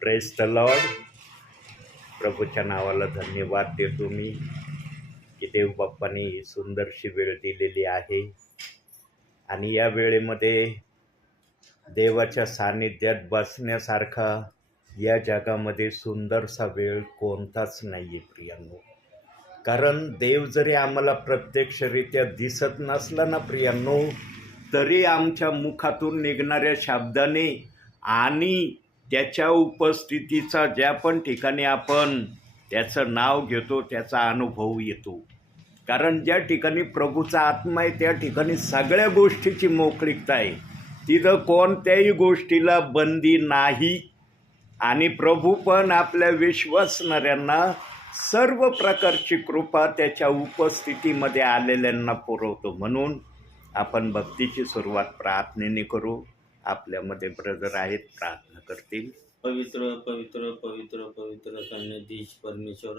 Praise the Lord. प्रभूच्या नावाला धन्यवाद देतो मी की देव बाप्पाने ही सुंदरशी वेळ दिलेली आहे आणि या वेळेमध्ये देवाच्या सानिध्यात बसण्यासारखा या जगामध्ये सुंदरसा वेळ कोणताच नाही आहे प्रियांनो. कारण देव जरी आम्हाला प्रत्यक्षरित्या दिसत नसला ना प्रियांनो, तरी आमच्या मुखातून निघणाऱ्या शब्दाने आणि त्याच्या उपस्थितीचा ज्या पण ठिकाणी आपण त्याचं नाव घेतो त्याचा अनुभव येतो. कारण ज्या ठिकाणी प्रभूचा आत्मा आहे त्या ठिकाणी सगळ्या गोष्टीची मोकळीकता आहे. तिथं कोणत्याही गोष्टीला बंदी नाही आणि प्रभू पण आपल्या विश्वासणाऱ्यांना सर्व प्रकारची कृपा त्याच्या उपस्थितीमध्ये आलेल्यांना पुरवतो. म्हणून आपण भक्तीची सुरुवात प्रार्थनेने करू. आपल्यामध्ये ब्रदर आहेत, प्रार्थना करतील. पवित्र पवित्र पवित्र पवित्र सन्निधीश परमेश्वर,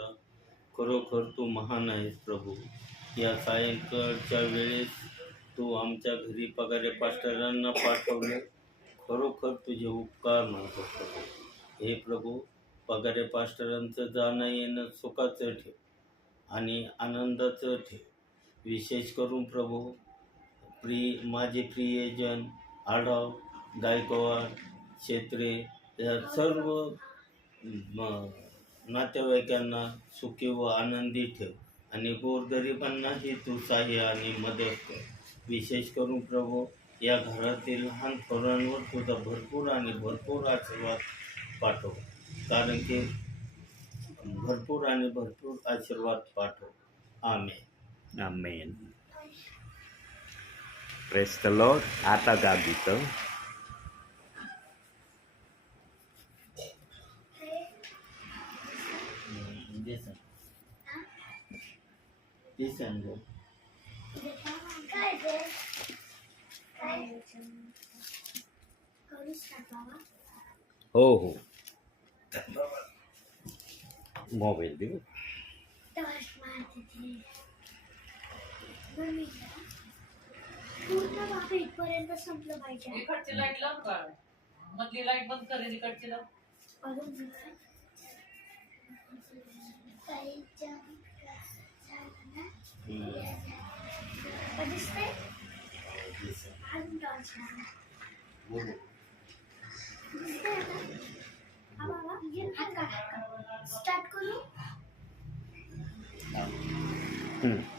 खरोखर तू महान आहेस प्रभू. या सायंकाळच्या वेळेस तू आमच्या घरी पगारे पास्टरांना पाठवले, खरोखर तुझे उपकार मानतो प्रभू. हे प्रभू, पगारे पास्टरांचं जाणं येणं सुखाचं ठेव आणि आनंदाचं ठेव. विशेष करून प्रभू माझे प्रियजन आढाव, गायकवाड, क्षेत्रे या सर्व नातेवाईकांना सुखी व आनंदी ठेव आणि गोरगरिबांनाही तू सहाय्य आणि मदत कर. विशेष करून प्रभू या घरातील लहान थोरांवर तुझा भरपूर आणि भरपूर आशीर्वाद पाठव. कारण की भरपूर आणि भरपूर आशीर्वाद पाठव. Amen amen. Praise the lord. आता गा गीतं. हो हो, मोबाईल देऊ. पूर्ण बाप इथपर्यंत संपलं पाहिजे. इकडची लाईट लाव का? मधली लाईट बंद करेल, इकडची लाव. अजून स्टार्ट करू.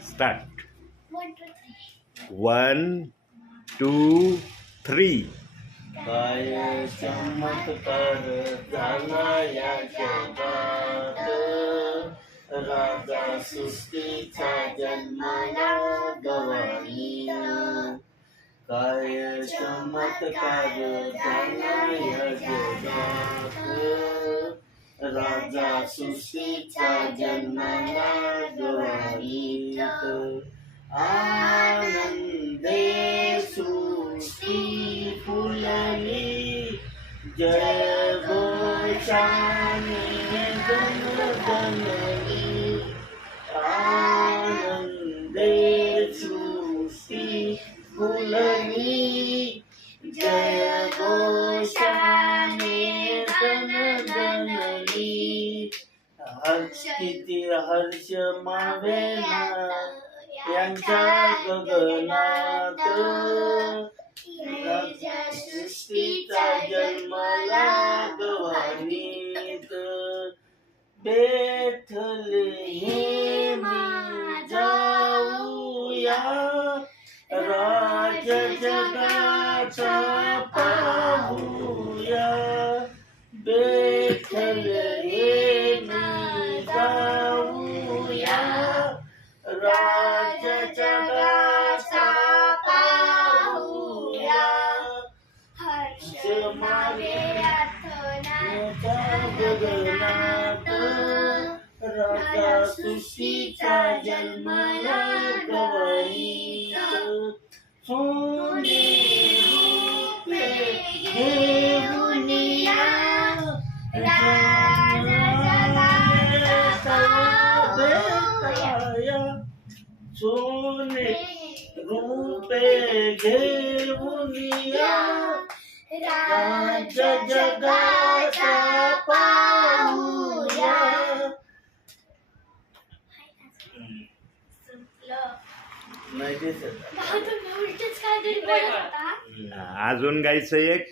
स्टार्ट. 1 2 3. 1 2 3. काय चमत्कार झाला या जगात, राजा सृष्टीचा जन्माला गवाही. काय चमत्कार झाला या जगात, राजा सृष्टीचा जन्माला गवाही. आनंदे सृष्टी फुलली, जय घोषाने गणगणली. आनंदे सृष्टी फुलली, जय घोषाने गणगणली. किती हर्ष मावेना यांच्या गगनात, राजा सृष्टीचा जन्मला गवाहीत. बेथलेहेमी जाऊया, राजा जगाचा पाहूया. बेथलेहेमी जाऊया, राजा जगाचा पाहूया. हर्ष मागे गगनात, राजा सृष्टीचा जन्मला गवाहीत. सोने रूपे घेऊन या, राजा जगाचा पाहूया. सोने रूपे घेऊन या, राजा जगाचा नाही दिसत. तुम्ही उलटच काहीतरी इकडे बोलत बघा. होता. अजून गायचं एक.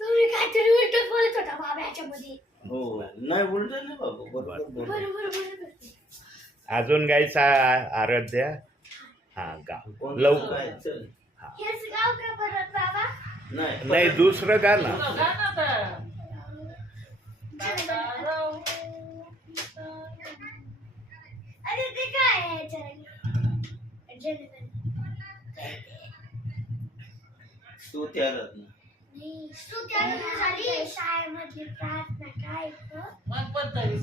तुम्ही काहीतरी उलटच बोलत होता बाबा याच्यामध्ये. हो नाही उलट नाही बाबा बरोबर बोल. बरोबर. अजून गायचा आराध्या. हा गाव कोणतं लवकर. काय? चल. हेच गाव का परत बाबा? नाही दुसरं गा ना. तुला गा ना आता. अरे ते काय आहे याच्यात? जनगण. तू त्यालाच ना. नाही, स्तुती आरती झाली. शाळेमधली प्रार्थना काय गं? मग पण तरी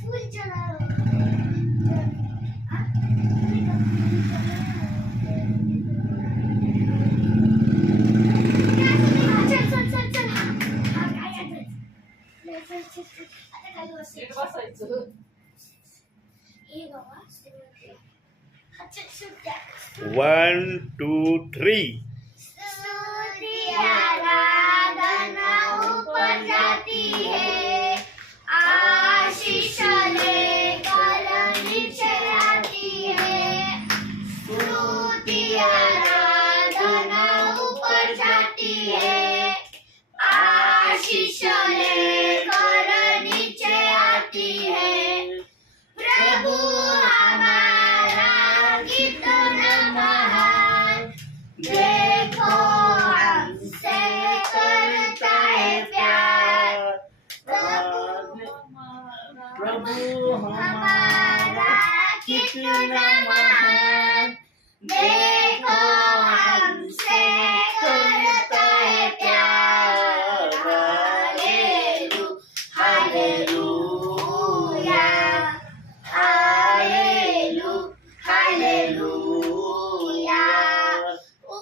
फुल चढावं. चल. हा, काय आहे? चल. आता खाली बस. नीट बसायचं. हे बाबा. अच्छा, सुट्ट्या. 1 2 3. स्तुति आराधना ऊपर जाती है, आशीष लेकर नीचे आती है। स्तुति आराधना ऊपर जाती है, आशीष लेकर नीचे आती है। प्रभु हमारा कितना महान, देखो हमसे करता है प्यार। प्रभु हमारा कितना महान, देखो हमसे करता है प्यार। Hallelujah, hallelujah, hallelujah.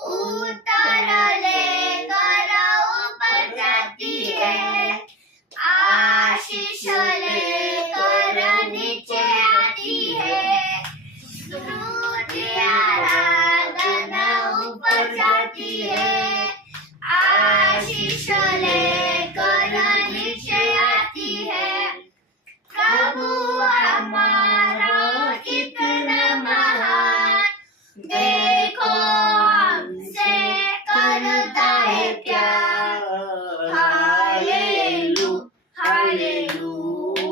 उतर लेकर ऊपर जाती है, आशीष लेकर नीचे आती है। स्तुति आराधना ऊपर जाती है, आशीष लेकर नीचे आती है। प्रभु हमारा कितना महान, देखो हमसे करता है प्यार। Hallelujah, hallelujah.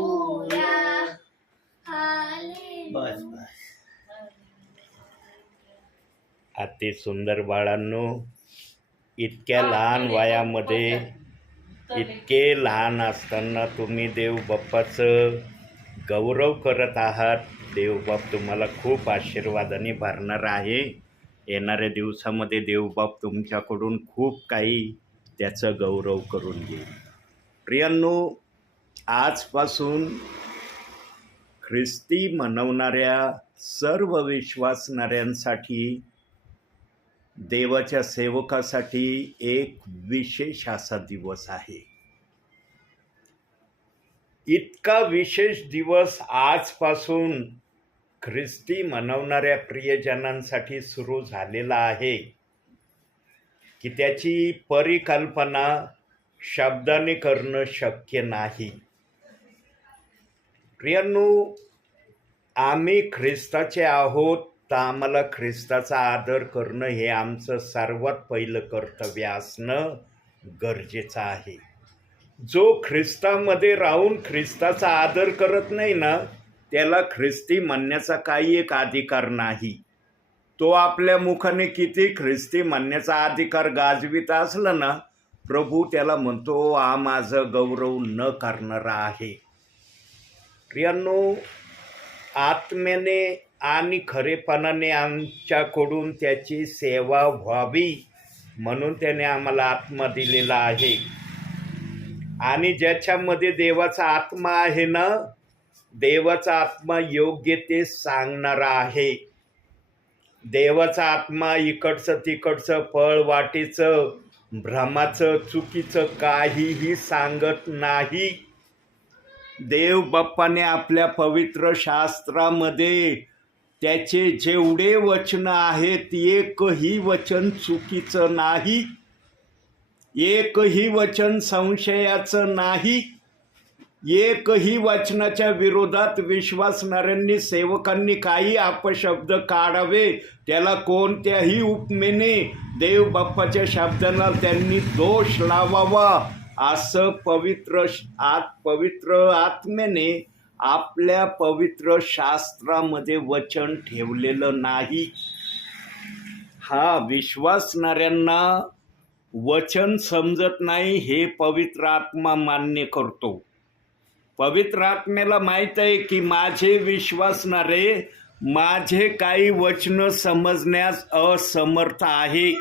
बस बस. अति सुंदर बाळांनो, इतक्या लहान वयामध्ये इतके लहान असताना तुम्ही देव बाप्पाचं गौरव करत आहात. देवबाप तुम्हाला खूप आशीर्वादाने भरणार आहे. येणाऱ्या दिवसामध्ये देवबाप तुमच्याकडून खूप काही त्याचं गौरव करून घेईल. प्रियांनो, आजपासून ख्रिस्ती मनवणाऱ्या सर्व विश्वासणाऱ्यांसाठी, देवाच्या सेवकासाठी एक विशेष असा दिवस आहे. इतका विशेष दिवस आजपासून ख्रिस्ती मनवणाऱ्या प्रियजनांसाठी सुरू झालेला आहे की त्याची परिकल्पना शब्दाने करणं शक्य नाही. प्रियांनो, आम्ही ख्रिस्ताचे आहोत, तर आम्हाला ख्रिस्ताचा आदर करणं हे आमचं सर्वात पहिलं कर्तव्य असणं गरजेचं आहे. जो ख्रिस्तामध्ये राहून ख्रिस्ताचा आदर करत नाही ना, त्याला ख्रिस्ती म्हणण्याचा काही एक अधिकार नाही. तो आपल्या मुखाने किती ख्रिस्ती म्हणण्याचा अधिकार गाजवित असला ना, प्रभू त्याला म्हणतो, हा माझं गौरव न करणारा आहे. प्रियांनो, आत्म्याने आणि खरेपणाने आमच्याकडून त्याची सेवा व्हावी म्हणून त्याने आम्हाला आत्मा दिलेला आहे. आणि ज्याच्यामध्ये देवाचा आत्मा आहे ना, देवाचा आत्मा योग्य ते सांगणारा आहे. देवाचा आत्मा इकडचं तिकडचं पळवाटीचं, भ्रमाचं, चुकीचं काहीही सांगत नाही. देव बाप्पाने आपल्या पवित्र शास्त्रामध्ये त्याचे जेवढे वचन आहेत, एकही वचन चुकीचं नाही, एकही वचन संशयाचं नाही. एकही वचनाच्या विरोधात विश्वासणाऱ्यांनी सेवकांनी काही अपशब्द काढावे, त्याला कोणत्याही उपमेने देव बाप्पाच्या शब्दांना त्यांनी दोष लावावा, असं पवित्र आत्म्याने आपल्या पवित्र शास्त्रामध्ये वचन ठेवलेलं नाही. हा विश्वासणाऱ्यांना वचन समजत नाही हे पवित्र आत्मा मान्य करतो. पवित्र आत्म्याला माहीत आहे की माझे विश्वासणारे माझे काही वचन समजण्यास असमर्थ आहे,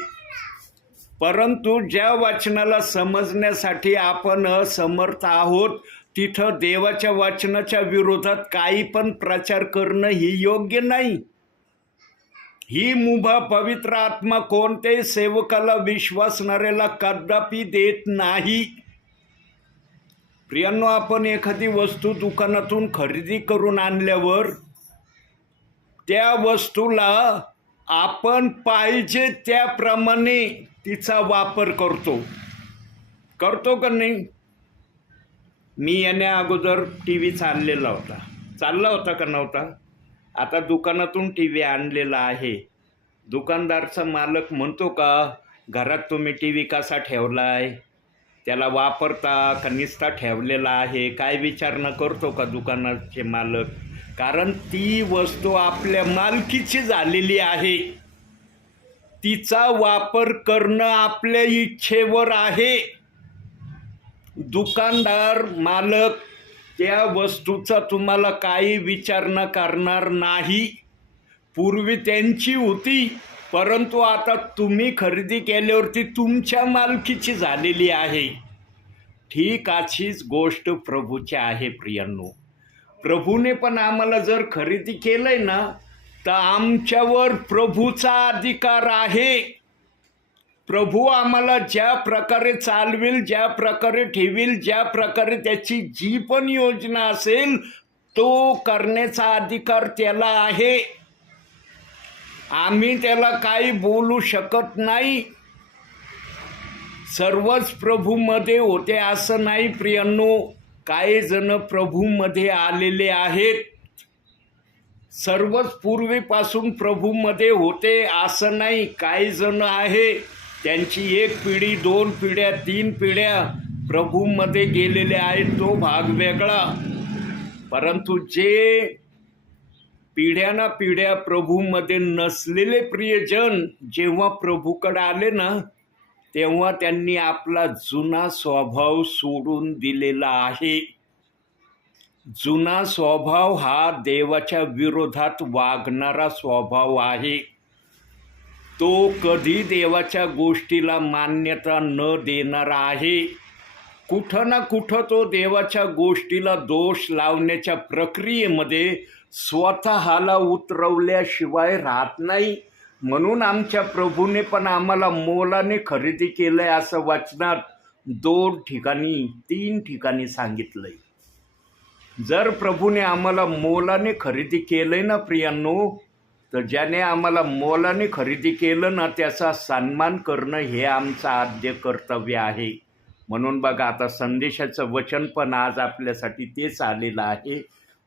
परंतु ज्या वचनाला समजण्यासाठी आपण असमर्थ आहोत तिथं देवाच्या वचनाच्या विरोधात काही पण प्रचार करणं ही योग्य नाही. ही मुभा पवित्र आत्मा कोणत्याही सेवकाला विश्वासणाऱ्याला कदापि देत नाही. प्रियांनो, आपण एखादी वस्तू दुकानातून खरेदी करून आणल्यावर त्या वस्तूला आपण पाहिजे त्याप्रमाणे तिचा वापर करतो का नाही? मी येण्या अगोदर टी व्ही चालला होता का नव्हता? आता दुकानातून टी व्ही आणलेला आहे. दुकानदारचा मालक म्हणतो का घरात तुम्ही टी व्ही कसा ठेवलाय, त्याला वापरता का निस्ता ठेवलेला आहे, काय विचारणा करतो का दुकानाचे मालक? कारण ती वस्तू आपल्या मालकीची झालेली आहे, तिचा वापर करणं आपल्या इच्छेवर आहे. दुकानदार मालक त्या वस्तूचा तुम्हाला काही विचारणा करणार नाही. पूर्वी त्यांची होती, परंतु आता तुम्ही खरेदी केल्यावरती तुमच्या मालकीची झालेली आहे. ठीक अशीच गोष्ट प्रभूची आहे. प्रियांनो, प्रभूने पण आम्हाला जर खरेदी केलंय ना तर आमच्यावर प्रभूचा अधिकार आहे. प्रभू आम्हाला ज्या प्रकारे चालवेल, ज्या प्रकारे ठेवील, ज्या प्रकारे त्याची जी पण योजना असेल तो करण्याचा अधिकार त्याला आहे. आम्ही त्याला काही बोलू शकत नाही. सर्वच प्रभूमध्ये होते असं नाही प्रियांनो. काही जण प्रभूमध्ये आलेले आहेत. सर्वच पूर्वीपासून प्रभूमध्ये होते असं नाही. काही जण आहे त्यांची 1 पिढी 2 पिढ्या 3 पिढ्या प्रभूमध्ये गेलेले आहेत, तो भाग वेगळा. परंतु जे पिढ्याना पिढ्या प्रभूमध्ये नसलेले प्रियजन जेव्हा प्रभूकडे आले ना तेव्हा त्यांनी आपला जुना स्वभाव सोडून दिलेला आहे. जुना स्वभाव हा देवाच्या विरोधात वागणारा स्वभाव आहे. तो कधी देवाच्या गोष्टीला मान्यता न देणारा आहे. कुठं ना कुठं तो देवाच्या गोष्टीला दोष लावण्याच्या प्रक्रियेमध्ये स्वतःला उतरवल्याशिवाय राहत नाही. म्हणून आमच्या प्रभूने पण आम्हाला मोलाने खरेदी केलंय असं वचनात 2 ठिकाणी 3 ठिकाणी सांगितलंय. जर प्रभूने आम्हाला मोलाने खरेदी केलंय ना प्रियांनो, तर ज्याने आम्हाला मोलाने खरेदी केलं ना त्याचा सन्मान करणं हे आमचं आद्य कर्तव्य आहे. म्हणून बघा आता संदेशाचं वचन पण आज आपल्यासाठी तेच आलेलं आहे.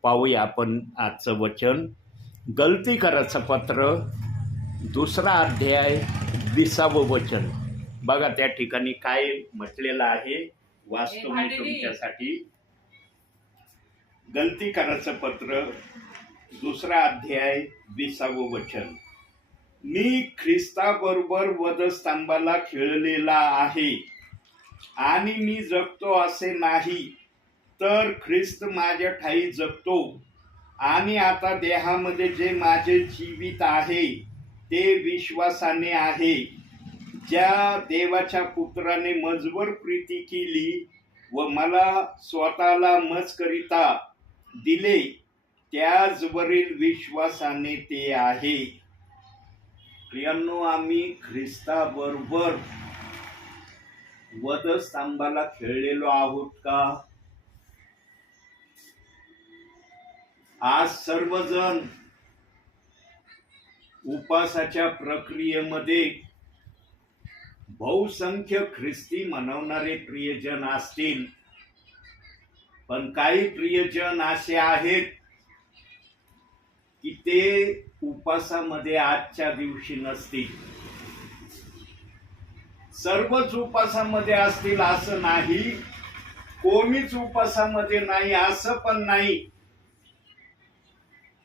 पाहूया आपण आजचं वचन. गलती करायचं पत्र 2 अध्याय 20 वचन. बघा त्या ठिकाणी काय म्हटलेलं आहे, वाचतो मी तुमच्यासाठी. गलती करायचं पत्र 2 अध्याय 20 वचन. मी ख्रिस्ताबरोबर वधस्तंभाला खिळलेला आहे आणि मी जगतो असे नाही, तर ख्रिस्त माझ्या ठायी जगतो. आणि आता देहामध्ये जे माझे जीवित आहे ते विश्वासाने आहे, ज्या देवाच्या पुत्राने मजवर प्रीती केली व मला स्वतःला मजकरिता दिले त्याचवरील विश्वासाने ते आहे. प्रियांनो, आम्ही ख्रिस्ताबरोबर वधस्तंभाला खिळलेलो आहोत का? आज सर्वजण उपासाच्या प्रक्रियेमध्ये बहुसंख्य ख्रिस्ती मनवणारे प्रियजन असतील, पण काही प्रियजन असे आहेत की ते उपासामध्ये आजच्या दिवशी नसतील. सर्वच उपासामध्ये असतील असं नाही, कोणीच उपासामध्ये नाही असं पण नाही.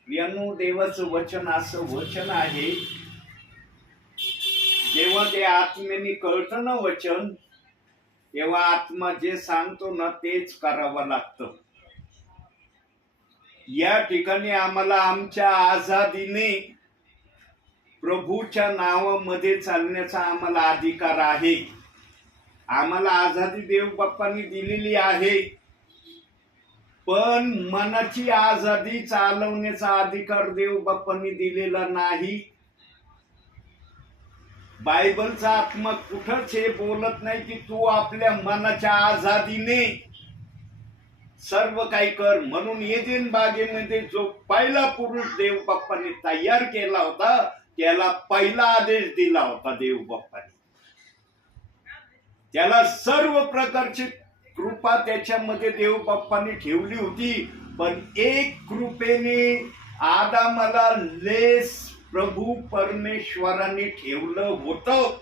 प्रियांनो, देवाचं वचन असं वचन आहे, जेव्हा ते आत्म्याने कळतं ना वचन, तेव्हा आत्मा जे सांगतो ना तेच करावं लागतं. या ठिकाणी आम्हाला आमच्या आझादीने प्रभूच्या नावामध्ये चालण्याचा आम्हाला अधिकार आहे. आम्हाला आझादी देव बाप्पांनी दिलेली आहे, पण मनाची आझादी चालवण्याचा अधिकार देव बाप्पांनी दिलेला नाही. बायबलचा आत्मा कुठंच हे बोलत नाही की तू आपल्या मनाच्या आझादीने सर्व काही कर. म्हणून एदेन बागेमध्ये जो पहिला पुरुष देव बाप्पाने तयार केला होता, त्याला पहिला आदेश दिला होता देव बाप्पाने. त्याला सर्व प्रकारची कृपा त्याच्यामध्ये देव बाप्पाने ठेवली होती, पण एक कृपेने आदामाला लेस प्रभू परमेश्वराने ठेवलं होतं.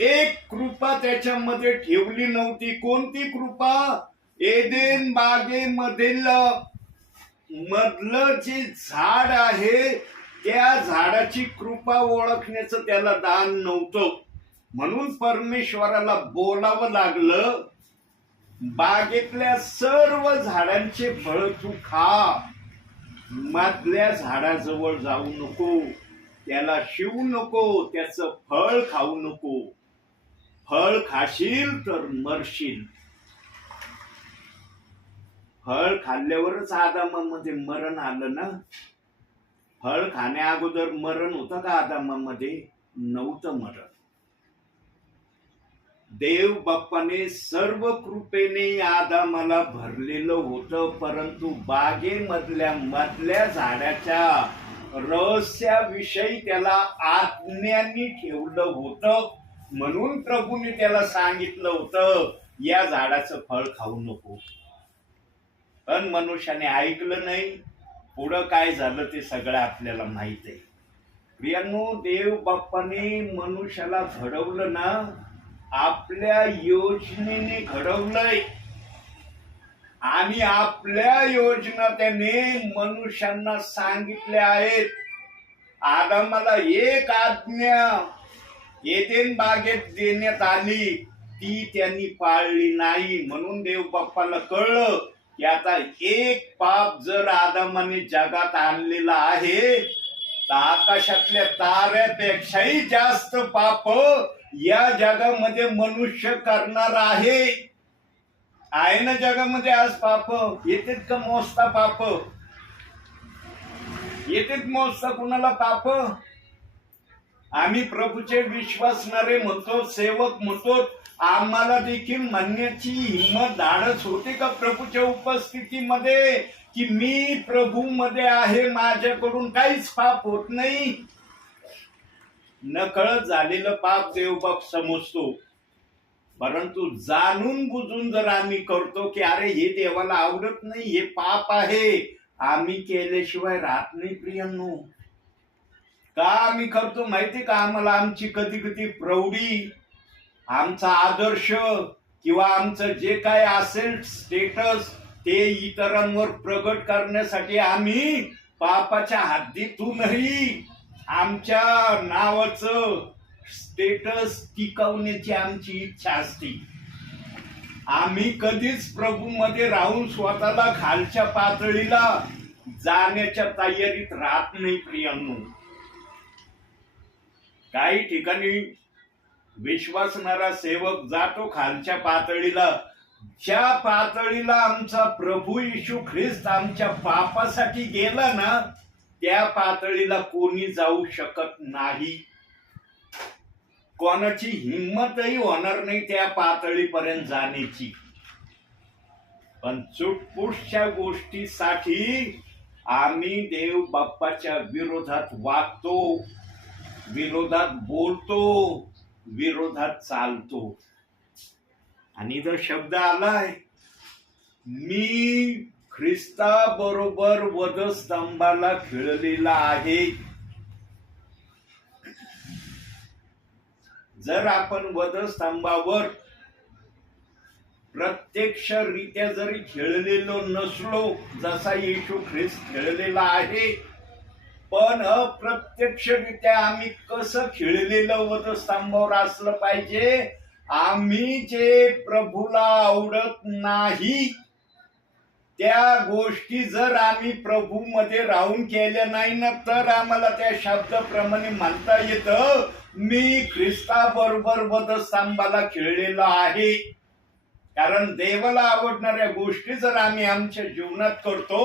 एक कृपा त्याच्यामध्ये ठेवली नव्हती. कोणती कृपा? एदेन बागेमधील मधलं जे झाड आहे त्या झाडाची कृपा ओळखण्याचं त्याला दान नव्हतं. म्हणून परमेश्वराला बोलावं लागलं, बागेतल्या सर्व झाडांचे फळ तू खा, मधल्या झाडाजवळ जाऊ नको, त्याला शिवू नको, त्याचं फळ खाऊ नको. फळ खाशील तर मरशील. फळ खाल्ल्यावरच आदामामध्ये मरण आलं ना. फळ खाण्या अगोदर मरण होतं का आदामामध्ये? नव्हतं मरण. देव बाप्पाने सर्व कृपेने आदामाला भरलेलं होतं, परंतु बागेमधल्या मधल्या झाडाच्या रहस्याविषयी त्याला आज्ञांनी ठेवलं होतं. म्हणून प्रभूने त्याला सांगितलं होतं या झाडाचं फळ खाऊ नको. पण मनुष्याने ऐकलं नाही. पुढं काय झालं ते सगळं आपल्याला माहित आहे. प्रियांनो, देव बाप्पाने मनुष्याला घडवलं ना, आपल्या योजनेने घडवलंय, आणि आपल्या योजना त्याने मनुष्यांना सांगितल्या आहेत. आदामाला एक आज्ञा एदेन बागेत देण्यात आली, ती त्यांनी पाळली नाही. म्हणून देव बाप्पाला कळलं की आता एक पाप जर आदामाने जगात आणलेला आहे, तर आकाशातल्या ताऱ्यापेक्षाही जास्त पाप या जगामध्ये मनुष्य करणार आहे. ना जगामध्ये आज पाप येतेत का मोजता? पाप येतेत मोजता कुणाला पाप? आम्ही प्रभूचे विश्वासणारे म्हणतो, सेवक म्हणतो, आम्हाला देखील म्हणण्याची हिंमत धाडस होते का प्रभूच्या उपस्थितीमध्ये की मी प्रभू मध्ये आहे, माझ्याकडून काहीच पाप होत नाही? नकळत झालेलं पाप देवबाप समजतो, परंतु जाणून बुजून जर आम्ही करतो की अरे हे देवाला आवडत नाही, हे पाप आहे, आम्ही केल्याशिवाय राहत नाही. प्रियांनो, का आम्ही करतो माहिती का? आम्हाला आमची कधी कधी प्रौढी, आमचा आदर्श किंवा आमचं जे काय असेल स्टेटस ते इतरांवर प्रगट करण्यासाठी आम्ही पापाच्या हद्दीतूनही आमच्या नावाचं स्टेटस टिकवण्याची आमची इच्छा असते. आम्ही कधीच प्रभूमध्ये राहून स्वतःला खालच्या पातळीला जाण्याच्या तयारीत राहत नाही. प्रियांनो, काही ठिकाणी विश्वासणारा सेवक जातो खालच्या पातळीला, ज्या पातळीला आमचा प्रभू येशू ख्रिस्त आमच्या पापासाठी गेला ना, त्या पातळीला कोणी जाऊ शकत नाही. कोणाची हिंमतही होणार नाही त्या पातळीपर्यंत जाण्याची. पण चुटपुटच्या गोष्टीसाठी आम्ही देव बाप्पाच्या विरोधात वागतो, विरोधात बोलतो, विरोधात चालतो. आणि जर शब्द आलाय मी ख्रिस्ताबरोबर वधस्तंभाला खिळलेला आहे. जर आपण वधस्तंभावर प्रत्यक्षरित्या जरी खेळलेलो नसलो, जसा येशू ख्रिस्त खेळलेला आहे, पण अप्रत्यक्षरित्या आम्ही कसं खेळलेलं वधस्तंभावर असलं पाहिजे. आम्ही जे प्रभूला आवडत नाही त्या गोष्टी जर आम्ही प्रभूमध्ये राहून केल्या नाही ना, तर आम्हाला त्या शब्दाप्रमाणे म्हणता येतं, मी ख्रिस्ताबरोबर वधस्तंभाला खिळलेला आहे. कारण देवाला आवडणाऱ्या गोष्टी जर आम्ही आमच्या जीवनात करतो,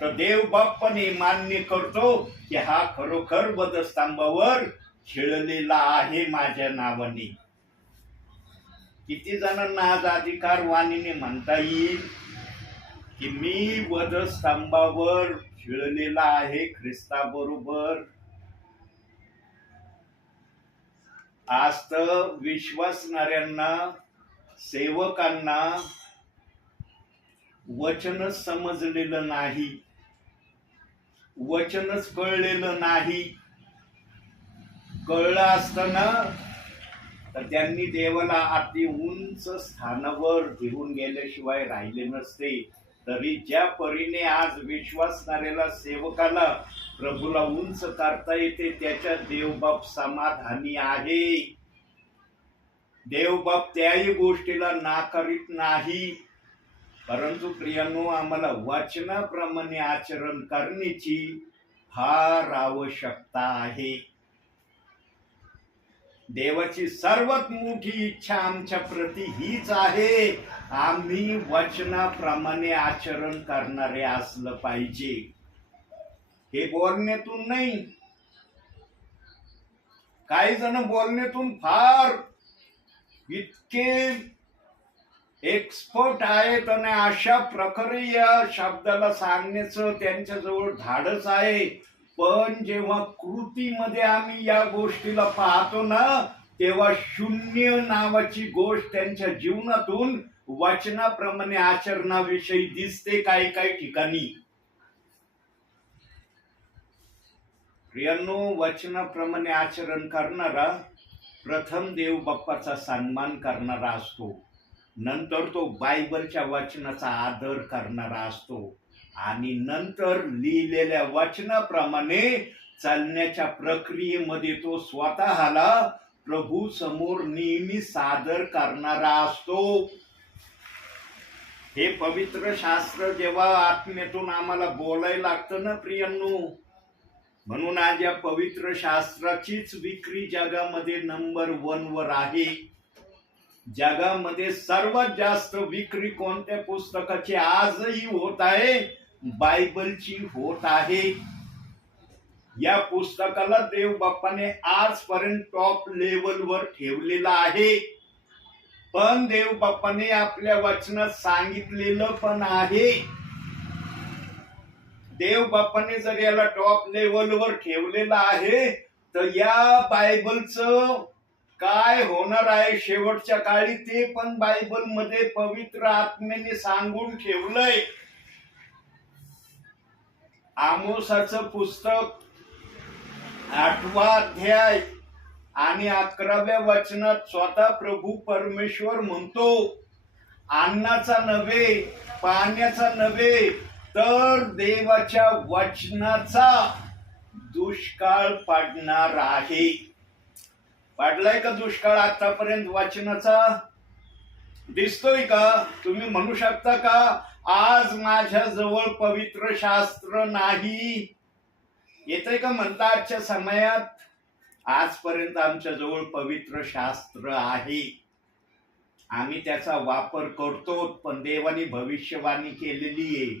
तर देव बाप्पाने मान्य करतो की हा खरोखर वधस्तंभावर खिळलेला आहे माझ्या नावाने. किती जणांना आज अधिकार वाणीने म्हणता येईल की मी वधस्तंभावर खिळलेला आहे ख्रिस्ताबरोबर? आज तर विश्वासणाऱ्यांना, सेवकांना वचनच समजलेलं नाही, वचनच कळलेलं नाही. कळलं असतं ना, तर त्यांनी देवाला अति उंच स्थानावर घेऊन गेल्याशिवाय राहिले नसते. तरी ज्या परीने आज विश्वासणाऱ्याला, सेवकाला प्रभूला उंच करता येते, त्याच्यात देवबाप समाधानी आहे. देवबाप त्याही गोष्टीला नाकारित नाही. परंतु प्रियांनो, आम्हाला वचनाप्रमाणे आचरण करण्याची फार आवश्यकता आहे. देवाची सर्वात मोठी इच्छा आमच्या प्रती हीच आहे, आम्ही वचनाप्रमाणे आचरण करणारे असलं पाहिजे. हे बोलण्यातून नाही. काही जण बोलण्यातून फार इतके एक्सपर्ट आहेत आणि अशा प्रकारे या शब्दाला सांगण्याचं त्यांच्याजवळ धाडस आहे. पण जेव्हा कृतीमध्ये आम्ही या गोष्टीला पाहतो ना, तेव्हा शून्य नावाची गोष्ट त्यांच्या जीवनातून वचनाप्रमाणे आचरणाविषयी दिसते काही काही ठिकाणी. प्रियांनो, वचनाप्रमाणे आचरण करणारा प्रथम देव बाप्पाचा सन्मान करणारा असतो, नंतर तो बायबलच्या वचनाचा आदर करणारा असतो, आणि नंतर लिहिलेल्या वचनाप्रमाणे चालण्याच्या प्रक्रियेमध्ये तो स्वतःला प्रभू समोर नेहमी सादर करणारा असतो. हे पवित्र शास्त्र जेव्हा आत्म्यातून आम्हाला बोलायला लागतं ना प्रियांनो, म्हणून आज या पवित्र शास्त्राचीच विक्री जगामध्ये नंबर 1 वर आहे. जगामध्ये सर्वात जास्त विक्री कोणत्या पुस्तकाची आजही होत आहे? बायबलची होत आहे. या पुस्तकाला देव बाप्पाने आजपर्यंत टॉप लेवलवर ठेवलेला आहे. पण देव बाप्पाने आपल्या वचनात सांगितलेलं पण आहे. देव बाप्पाने जर याला टॉप लेवलवर ठेवलेलं आहे, तर या बायबलचं काय होणार आहे शेवटच्या काळी ते पण बायबल मध्ये पवित्र आत्म्याने सांगून ठेवलंय. आमोसाचं पुस्तक 8वा अध्याय आणि 11व्या वचनात स्वतः प्रभू परमेश्वर म्हणतो, अन्नाचा नव्हे, पाण्याचा नव्हे, तर देवाच्या वचनाचा दुष्काळ पडणार आहे. पडलाय का दुष्काळ आतापर्यंत वचनाचा? दिसतोय का? तुम्ही म्हणू शकता का आज माझ्या जवळ पवित्र शास्त्र नाही? येतंय का म्हणता आजच्या समयात? आजपर्यंत आमच्या जवळ पवित्र शास्त्र आहे, आम्ही त्याचा वापर करतो. पण देवाने भविष्यवाणी केलेली आहे,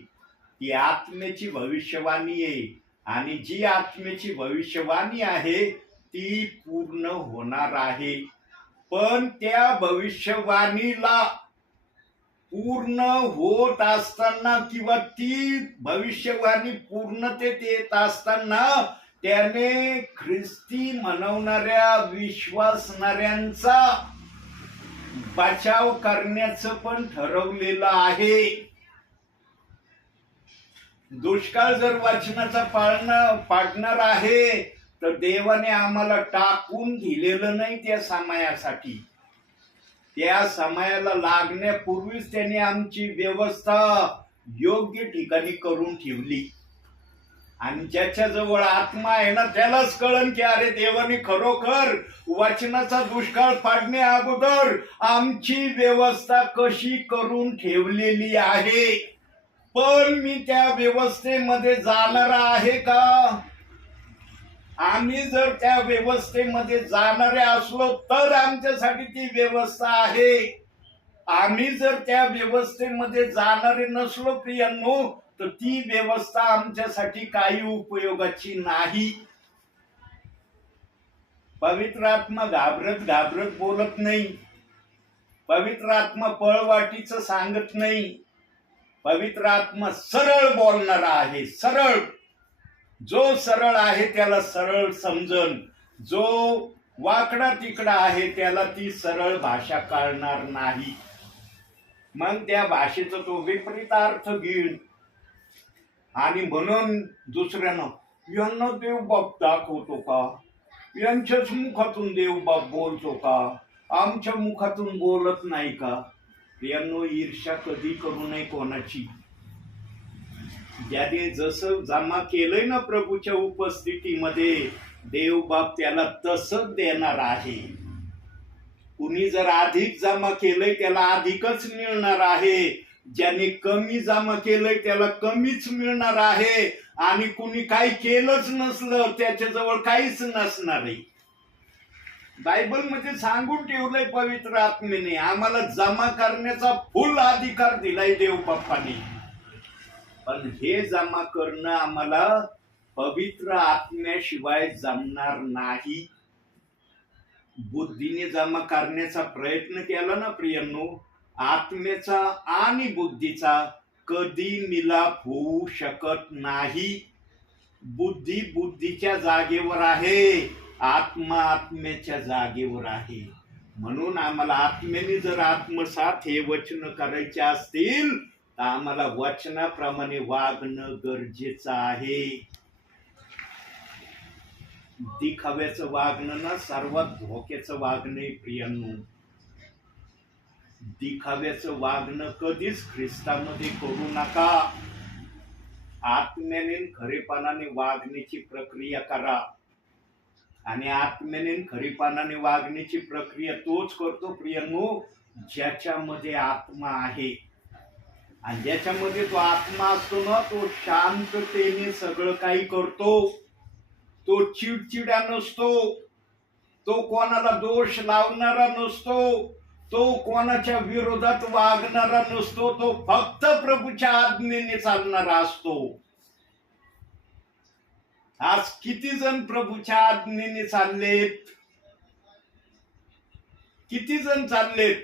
ती आत्म्याची भविष्यवाणी आहे, आणि जी आत्म्याची भविष्यवाणी आहे ती पूर्ण होणार आहे. पण त्या भविष्यवाणीला पूर्ण होत असताना किंवा ती भविष्यवाणी पूर्णतेत येत असताना त्याने ख्रिस्ती म्हणवणाऱ्या विश्वासणाऱ्यांचा बचाव करण्याचं पण ठरवलेलं आहे. दुष्काळ जर वचनाचा पाडणार आहे तर देवाने आम्हाला टाकून दिलेलं नाही त्या समयासाठी. त्या समयाला लागण्यापूर्वीच त्याने आमची व्यवस्था योग्य ठिकाणी करून ठेवली. आणि ज्याच्याजवळ आत्मा आहे ना त्यालाच कळन की अरे देवाने खरोखर वचनाचा दुष्काळ पाडण्या अगोदर आमची व्यवस्था कशी करून ठेवलेली आहे. पण मी त्या व्यवस्थेमध्ये जाणार आहे का? आम्ही जर त्या व्यवस्थेमध्ये जाणारे असलो तर आमच्यासाठी ती व्यवस्था आहे. आम्ही जर त्या व्यवस्थेमध्ये जाणारे नसलो प्रियांनो तर ती व्यवस्था आमच्यासाठी काही उपयोगाची नाही. पवित्र आत्मा घाबरत घाबरत बोलत नाही. पवित्र आत्मा पळवाटीचं सांगत नाही. पवित्र आत्मा सरळ बोलणारा आहे. सरळ. जो सरळ आहे त्याला सरळ समजन. जो वाकडा तिकडा आहे त्याला ती सरळ भाषा कळणार नाही. मग त्या भाषेचा तो विपरीत अर्थ घेईल आणि म्हणून दुसऱ्यानं यांना देव बाप दाखवतो का? यांच्याच मुखातून देव बाप बोलतो का? आमच्या मुखातून बोलत नाही का? यांनो ईर्ष्या कधी करू नये कोणाची. ज्याने जसं जमा केलंय ना प्रभूच्या उपस्थितीमध्ये देव बाप त्याला तसंच देणार आहे. कुणी जर अधिक जमा केलंय त्याला अधिकच मिळणार आहे. ज्याने कमी जमा केलंय त्याला कमीच मिळणार आहे. आणि कुणी काही केलंच नसलं त्याच्याजवळ काहीच नसणार आहे. बायबलमध्ये सांगून ठेवलंय पवित्र आत्मेने आम्हाला जमा करण्याचा फुल अधिकार दिलाय देव बाप्पाने. पण हे जमा करणं आम्हाला पवित्र आत्म्याशिवाय जमणार नाही. बुद्धीने जमा करण्याचा प्रयत्न केला ना प्रियांनो आत्म्याचा आणि बुद्धीचा कधी मिलाप होऊ शकत नाही. बुद्धी बुद्धीच्या जागेवर आहे. आत्मा आत्म्याच्या जागेवर आहे. म्हणून आम्हाला आत्म्याने जर आत्मसात हे वचन करायचे असतील तर आम्हाला वचनाप्रमाणे वागणं गरजेचं आहे. दिखाव्याचं वागणं ना सर्वात धोक्याचं वागणं आहे प्रियांनो. दिखाव्याचं वागणं कधीच ख्रिस्तामध्ये करू नका. आत्म्याने खरेपणाने वागण्याची प्रक्रिया करा. आणि आत्म्याने खरेपणाने वागण्याची प्रक्रिया तोच करतो प्रियांनो ज्याच्यामध्ये आत्मा आहे. आणि ज्याच्यामध्ये तो आत्मा असतो ना तो शांततेने सगळं काही करतो. तो चिडचिड्या नसतो. तो कोणाला दोष लावणारा नसतो. तो कोणाच्या विरोधात वागणारा नसतो. तो फक्त प्रभूच्या आज्ञेने चालणारा असतो. आज किती जण प्रभूच्या आज्ञेने चाललेत? किती जण चाललेत?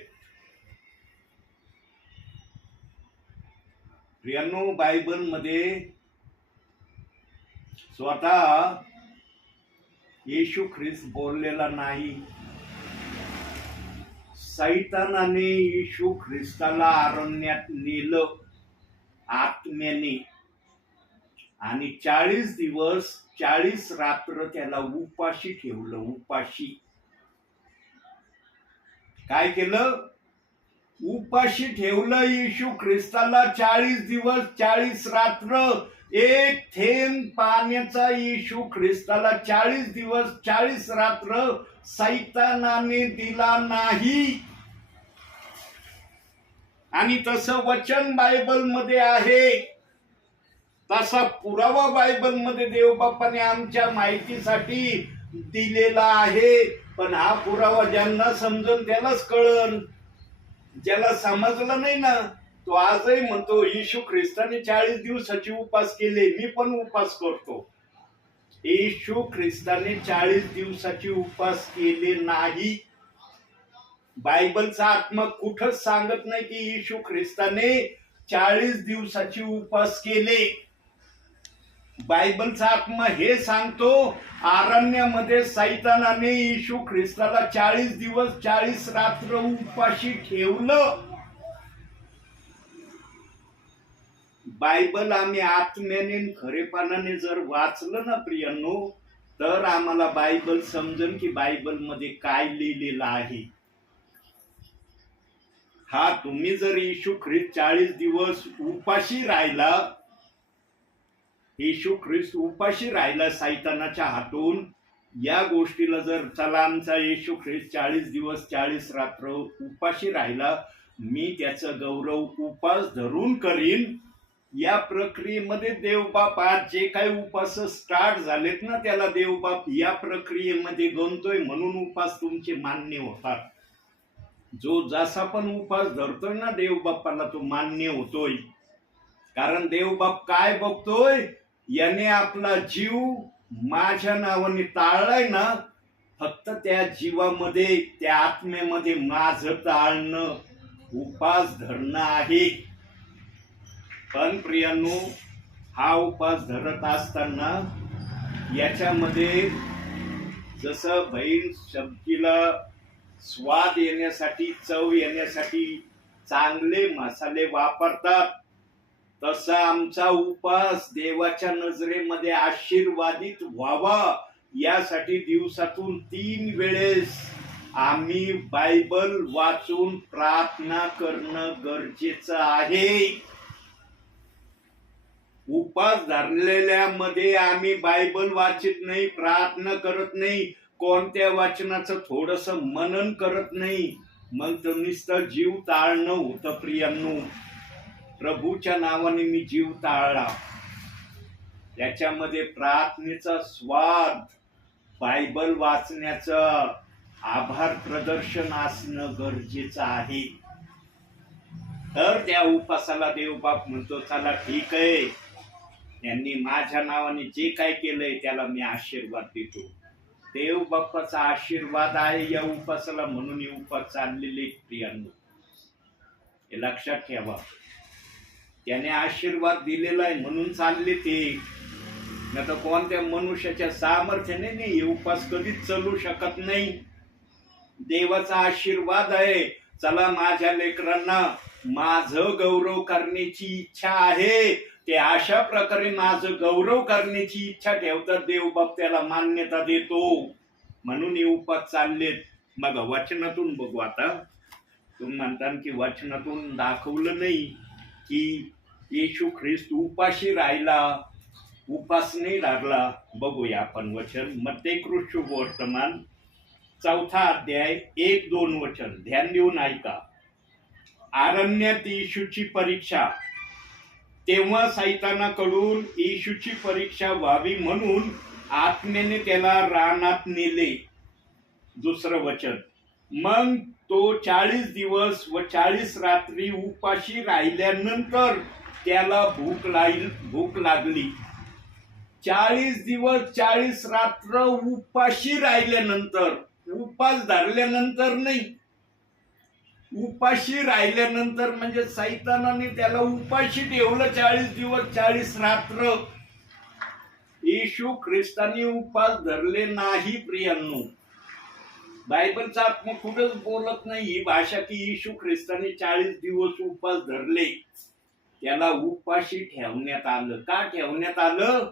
प्रियांनो बायबलमध्ये स्वतः येशू ख्रिस्त बोललेला नाही. सैतानाने येशू ख्रिस्ताला अरण्यात नेलं आत्म्याने आणि 40 दिवस 40 रात्र त्याला उपाशी ठेवलं. उपाशी काय केलं? उपाशी ठेवलं येशू ख्रिस्ताला 40 दिवस 40 रात्र. एक थेंब पाण्याचा येशू ख्रिस्ताला 40 दिवस 40 रात्र सैतानाने दिला नाही. आणि तसं वचन बायबलमध्ये आहे. तसा पुरावा बायबलमध्ये देवबापाने आमच्या माहितीसाठी दिलेला आहे. पण हा पुरावा ज्यांना समजून त्यालाच कळन. ज्याला समजलं नाही ना तो आजही म्हणतो येशू ख्रिस्ताने 40 दिवसाचे उपास केले मी पण उपास करतो. येशू ख्रिस्ताने 40 दिवसाचे उपास केले नाही. बायबलचा आत्मा कुठंच सांगत नाही की येशू ख्रिस्ताने 40 दिवसाचे उपास केले. बायबलचा आत्मा हे सांगतो अरण्यामध्ये सैतानाने येशू ख्रिस्ताला 40 दिवस 40 रात्र उपाशी ठेवलं. बायबल आम्ही आत्म्याने खरेपणाने जर वाचलं ना प्रियांनो, तर आम्हाला बायबल समजेल की बायबल मध्ये काय लिहिलेलं आहे. हा तुम्ही जर येशू ख्रिस्त 40 दिवस उपाशी राहिला, येशू ख्रिस्त उपाशी राहिला सैतानाच्या हातून, या गोष्टीला जर चला आमचा येशू ख्रिस्त 40 दिवस 40 रात्र उपाशी राहिला, मी त्याचा गौरव उपास धरून करीन, या प्रक्रियेमध्ये देवबाप आज जे काही उपास स्टार्ट झालेत ना, त्याला देवबाप या प्रक्रियेमध्ये गणतोय, म्हणून उपास तुमचे मान्य होतात. जो जसा पण उपास धरतोय ना देवबापाला, तो मान्य होतोय. कारण देवबाप काय बघतोय, याने आपला जीव माझ्या नावाने ताळलाय ना, फक्त त्या जीवामध्ये त्या आत्म्यामध्ये माझं ताळणं उपास धरणं आहे. पण प्रियांनो, हा उपास धरत असताना याच्यामध्ये जसं बहीण शब्दीला स्वाद येण्यासाठी, चव येण्यासाठी चांगले मसाले वापरतात, तसा आमचा उपास देवाच्या नजरेमध्ये आशीर्वादित व्हावा, यासाठी दिवसातून 3 वेळेस आम्ही बायबल वाचून प्रार्थना करणं गरजेचं आहे. उपास धरलेल्यामध्ये आम्ही बायबल वाचित नाही, प्रार्थना करत नाही, कोणत्या वाचनाचं थोडस मनन करत नाही, मग तो नुसतं जीव ताळणं होतं. प्रियांनो, प्रभूच्या नावाने मी जीव ताळला, त्याच्यामध्ये प्रार्थनेचा स्वाद, बायबल वाचण्याचं आभार प्रदर्शन असणं गरजेचं आहे. तर त्या उपासाला देवबाप म्हणतो, चला ठीक आहे, त्यांनी माझ्या नावाने जे काय केलंय त्याला मी आशीर्वाद देतो. देव बाप्पाचा आशीर्वाद आहे या उपासाला, म्हणून हे उपास चाललेले प्रियांनो, हे लक्षात ठेवा. त्याने आशीर्वाद दिलेला आहे म्हणून चालले ते, नाही तर कोणत्या मनुष्याच्या सामर्थ्याने नाही हे उपास कधीच चालू शकत नाही. देवाचा आशीर्वाद आहे. चला, माझ्या लेकरांना माझं गौरव करण्याची इच्छा आहे, ते अशा प्रकारे माझं गौरव करण्याची इच्छा ठेवतात, देवबाप त्याला मान्यता देतो, म्हणून हे उपास चाललेत. मग वचनातून बघू. आता तुम्ही म्हणता की वचनातून दाखवलं नाही की येशू ख्रिस्त उपाशी राहिला, उपास नाही लागला. बघूया आपण वचन. मत्तेकृत शुभवर्तमान 4 अध्याय 1-2 वचन ध्यान देऊन ऐका. अरण्यात येशूची परीक्षा. तेव्हा सैतानाकडून येशूची परीक्षा व्हावी म्हणून आत्म्याने त्याला रानात नेले. दुसरं वचन. मग तो 40 दिवस व 40 रात्री उपाशी राहिल्यानंतर त्याला भूक लागली. 40 दिवस 40 रात्र उपाशी राहिल्यानंतर, उपास धरल्यानंतर नाही, उपाशी राहिल्यानंतर, म्हणजे सैतानाने त्याला उपाशी ठेवलं 40 दिवस 40 रात्र. येशू ख्रिस्तानी उपास धरले नाही प्रियांनो. बायबलचा आत्मा कुठंच बोलत नाही ही भाषा की येशू ख्रिस्तानी 40 दिवस उपास धरले. त्याला उपाशी ठेवण्यात आलं. का ठेवण्यात आलं?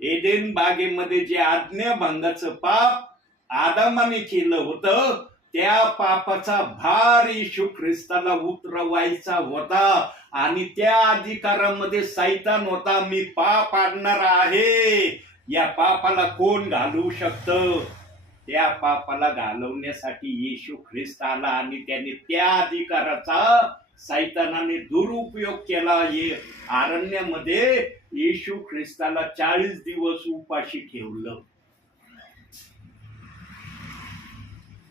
एदेन बागेमध्ये जे आज्ञाभंगाचं पाप आदामाने केलं होतं, त्या पापाचा भार येशू ख्रिस्ताला उतरवायचा होता. आणि त्या अधिकारामध्ये सैतान होता. मी पाप आणणार आहे, या पापाला कोण घालवू शकतं? त्या पापाला घालवण्यासाठी येशू ख्रिस्त आला आणि त्याने त्या अधिकाराचा सैतानाने दुरुपयोग केला. अरण्यामध्ये येशू ख्रिस्ताला 40 दिवस उपाशी ठेवलं.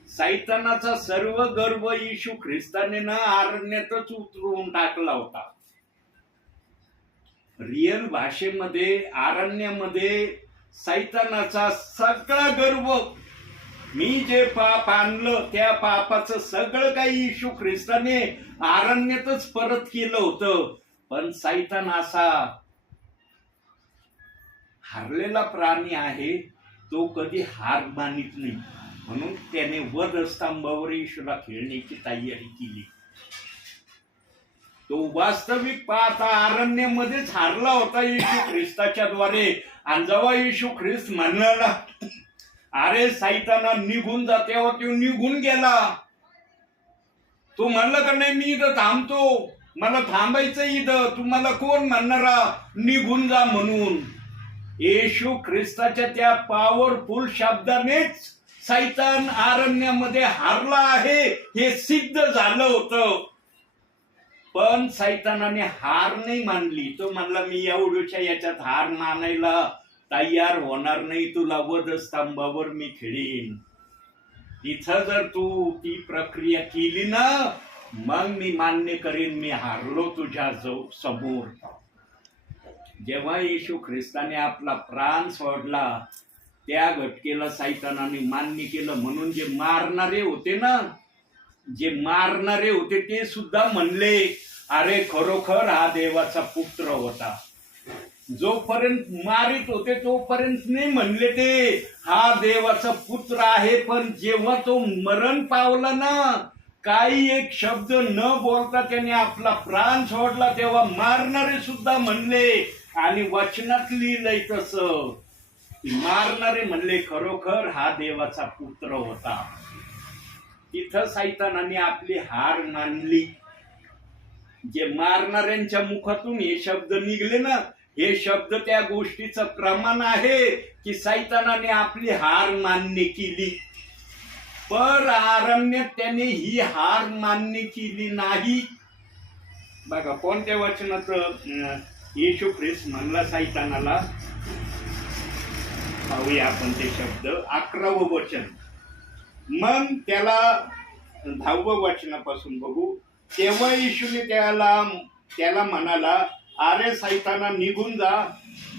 सैतानाचा सर्व गर्व येशू ख्रिस्ताने ना अरण्यातच उतरवून टाकला होता. रिअल भाषेमध्ये अरण्यामध्ये सैतानाचा सगळा गर्व, मी जे पाप आणलं त्या पापाचं सगळं काही येशू ख्रिस्ताने अरण्यातच परत केलं होतं. पण सैतान असा हारलेला प्राणी आहे, तो कधी हार मानित नाही. म्हणून त्याने वध स्तंभावर येशूला खेळण्याची तयारी केली. तो वास्तविक पाहता अरण्यामध्येच हारला होता येशू ख्रिस्ताच्या द्वारे. आणि जेव्हा येशू ख्रिस्त म्हणाला अरे सैताना निघून जा, तेव्हा तो निघून गेला. तो म्हणला का नाही मी इथं थांबतो, मला थांबायचं इथं, तुम्हाला कोण म्हणणारा निघून जा म्हणून. येशू ख्रिस्ताच्या त्या पॉवरफुल शब्दानेच सैतान अरण्यामध्ये हारला आहे हे सिद्ध झालं होतं. पण सैतानाने हार नाही मानली. तो म्हणला मी एवढ्याच्या याच्यात हार मानायला तयार होणार नाही, तुला वधस्तंभावर मी खेळीन. इथं जर तू ती प्रक्रिया केली ना मग मी मान्य करीन मी हारलो तुझ्या समोर. जेव्हा येशू ख्रिस्ताने आपला प्राण सोडला त्या घटकेला सैतानाने मान्य केलं. म्हणून जे मारणारे होते ना, जे मारणारे होते ते सुद्धा म्हणले अरे खरोखर हा देवाचा पुत्र होता. जोपर्यंत मारित होते तोपर्यंत नाही म्हणले ते हा देवाचा पुत्र आहे. पण जेव्हा तो मरण पावला ना, काही एक शब्द न बोलता त्याने आपला प्राण सोडला, तेव्हा मारणारे सुद्धा म्हणले. आणि वचनात लिहिलंय तसं मारणारे म्हणले खरोखर हा देवाचा पुत्र होता. तिथं सैतानाने आपली हार मानली. जे मारणाऱ्यांच्या मुखातून हे शब्द निघले ना, हे शब्द त्या गोष्टीचं प्रमाण आहे की सैतानाने आपली हार मान्य केली. पर अरण्यात त्याने ही हार मान्य केली नाही. बघा कोणत्या वचनात येशू ख्रिस्त म्हणला सैतानाला, पाहूया आपण ते शब्द. 11वं वचन. मग त्याला 10वं वचनापासून बघू. तेव्हा येशूने त्याला म्हणाला अरे सैताना निघून जा,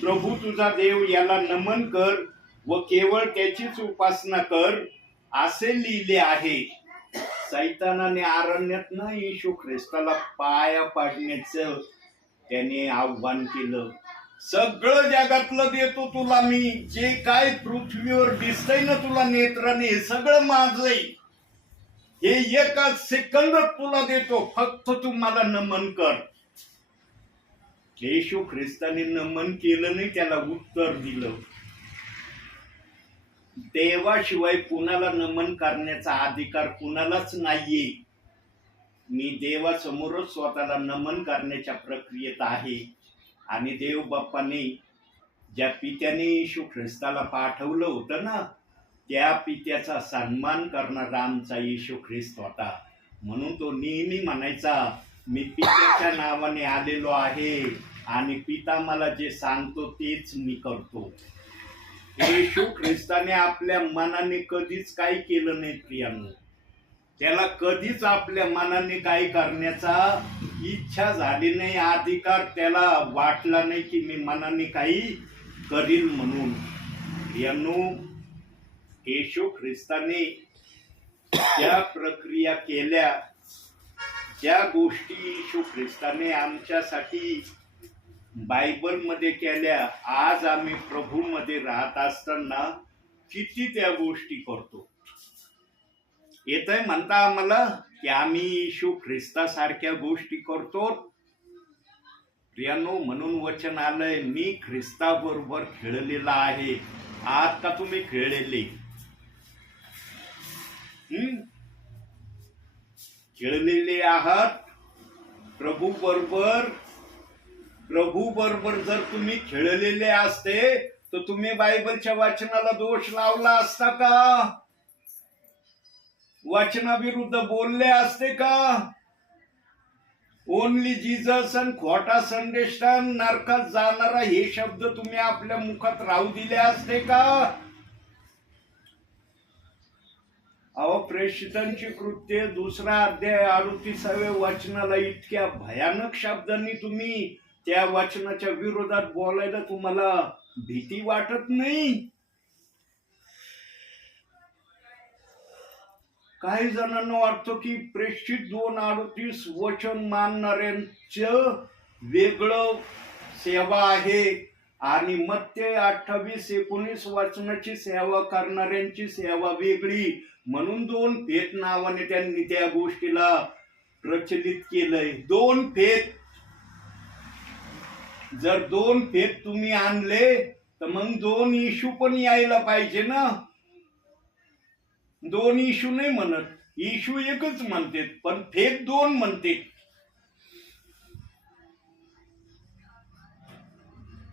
प्रभू तुझा देव याला नमन कर व केवळ त्याचीच उपासना कर असे लिहिले आहे. सैतानाने अरण्यात ना येशू ख्रिस्ताला पाया पाडण्याचं त्याने आव्हान केलं. सगळं जगातलं देतो तुला मी, जे काय पृथ्वीवर दिसतंय ना तुला नेत्राने हे सगळं माझंय, हे एका सेकंदात तुला देतो, फक्त तू मला नमन कर. येशू ख्रिस्ताने नमन केलं नाही, त्याला उत्तर दिलं. देवाशिवाय कुणाला नमन करण्याचा अधिकार कुणालाच नाहीये. मी देवासमोरच स्वतःला नमन करण्याच्या प्रक्रियेत आहे. आणि देव बाप्पाने ज्या पित्याने येशू ख्रिस्ताला पाठवलं होतं ना, त्या पित्याचा सन्मान करणारा आमचा येशू ख्रिस्त होता. म्हणून तो नेहमी म्हणायचा मी पित्याच्या नावाने आलेलो आहे आणि पिता मला जे सांगतो तेच मी करतो. येशू ख्रिस्ताने आपल्या मनाने कधीच काही केलं नाही प्रियांनो. त्याला कधीच आपल्या मनाने काही करण्याचा इच्छा झाली नाही, अधिकार त्याला वाटला नाही की मी मनाने काही करील म्हणून. प्रियांनो, येशू ख्रिस्ताने ज्या प्रक्रिया केल्या, ज्या गोष्टी येशू ख्रिस्ताने आमच्यासाठी बायबलमध्ये केल्या, आज आम्ही प्रभूमध्ये राहत असताना किती त्या गोष्टी करतो. येतंय म्हणता आम्हाला की आम्ही येशू ख्रिस्तासारख्या गोष्टी करतो. प्रियांनो, म्हणून वचन आलंय मी ख्रिस्ताबरोबर खेळलेला आहे. आज का तुम्ही खेळलेले? खेळलेले आहात प्रभू बरोबर जर तुम्ही खेळलेले असते तर तुम्ही बायबलच्या वाचनाला दोष लावला असता का? वचनाविरुद्ध बोलले असते का? ओनली जीसस आणि खोटा संदेश नरकात जाणारा हे शब्द तुम्ही आपल्या मुखात राहू दिले असते का? प्रेषितांची कृत्य 2 अध्याय 38व्या वचनाला इतक्या भयानक शब्दांनी तुम्ही त्या वचनाच्या विरोधात बोलायला तुम्हाला भीती वाटत नाही? काही जणांना वाटतं की प्रेषित 2:38 वचन मानणाऱ्यांचं वेगळं सेवा आहे आणि मत्ते 28:19 वचनाची सेवा करणाऱ्यांची सेवा वेगळी, म्हणून 2 फेत नावाने त्यांनी त्या गोष्टीला प्रचलित केलंय. 2 फेत, जर 2 फेत तुम्ही आणले तर मग 2 इशू पण यायला पाहिजे ना. 2 इशू नाही म्हणत, इशू एकच म्हणते, पण फेत 2 म्हणते.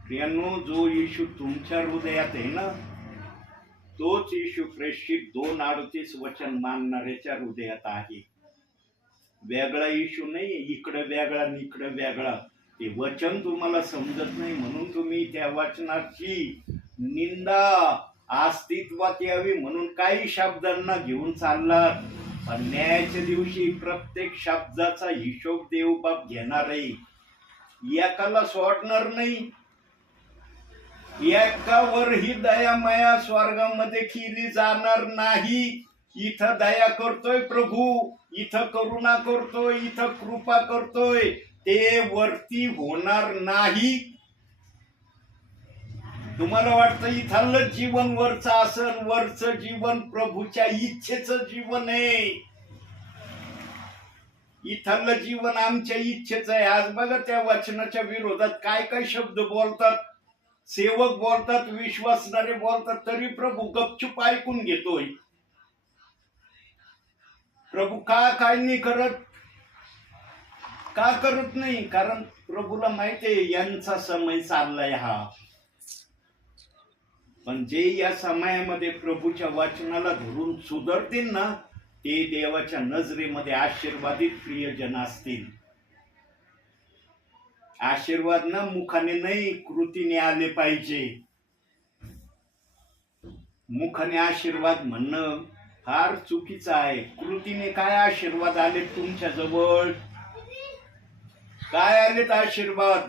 प्रियांनो, जो इशू तुमच्या हृदयात आहे ना, तोच इशू प्रेषित 2:38 वचन मानणाऱ्याच्या हृदयात आहे. वेगळा इशू नाही, इकडे वेगळा आणि इकडे वेगळा. ते वचन तुम्हाला समजत नाही म्हणून तुम्ही त्या वचनाची निंदा अस्तित्वात यावी म्हणून काही शब्दांना घेऊन चाललात. पण न्यायाच्या दिवशी प्रत्येक शब्दाचा हिशोब देवबाप घेणार आहे. एकाला सोडणार नाही. एकावर ही दयामया स्वर्गामध्ये केली जाणार नाही. इथं दया करतोय प्रभू, इथं करुणा करतोय, इथं कृपा करतोय, ते वरती होणार नाही. तुम्हाला वाटतं इथलं जीवन वरचं असन, वरचं जीवन प्रभूच्या इच्छेचं जीवन आहे. इथलं जीवन आमच्या इच्छेचं आहे. आज बघा त्या वचनाच्या विरोधात काय काय शब्द बोलतात, सेवक बोलतात, विश्वासणारे बोलतात, तरी प्रभू गपचूप ऐकून घेतोय. प्रभू काय नाही करत, का करत नाही? कारण प्रभूला माहितीये यांचा समय चाललाय हा. पण जे या समयामध्ये प्रभूच्या वचनाला धरून सुधारतील ना, ते देवाच्या नजरेमध्ये आशीर्वादित प्रियजन असतील. आशीर्वाद ना मुखाने नाही, कृतीने आले पाहिजे. मुखाने आशीर्वाद म्हणणं फार चुकीचं आहे. कृतीने काय आशीर्वाद आले तुमच्या जवळ? काय आलेत आशीर्वाद?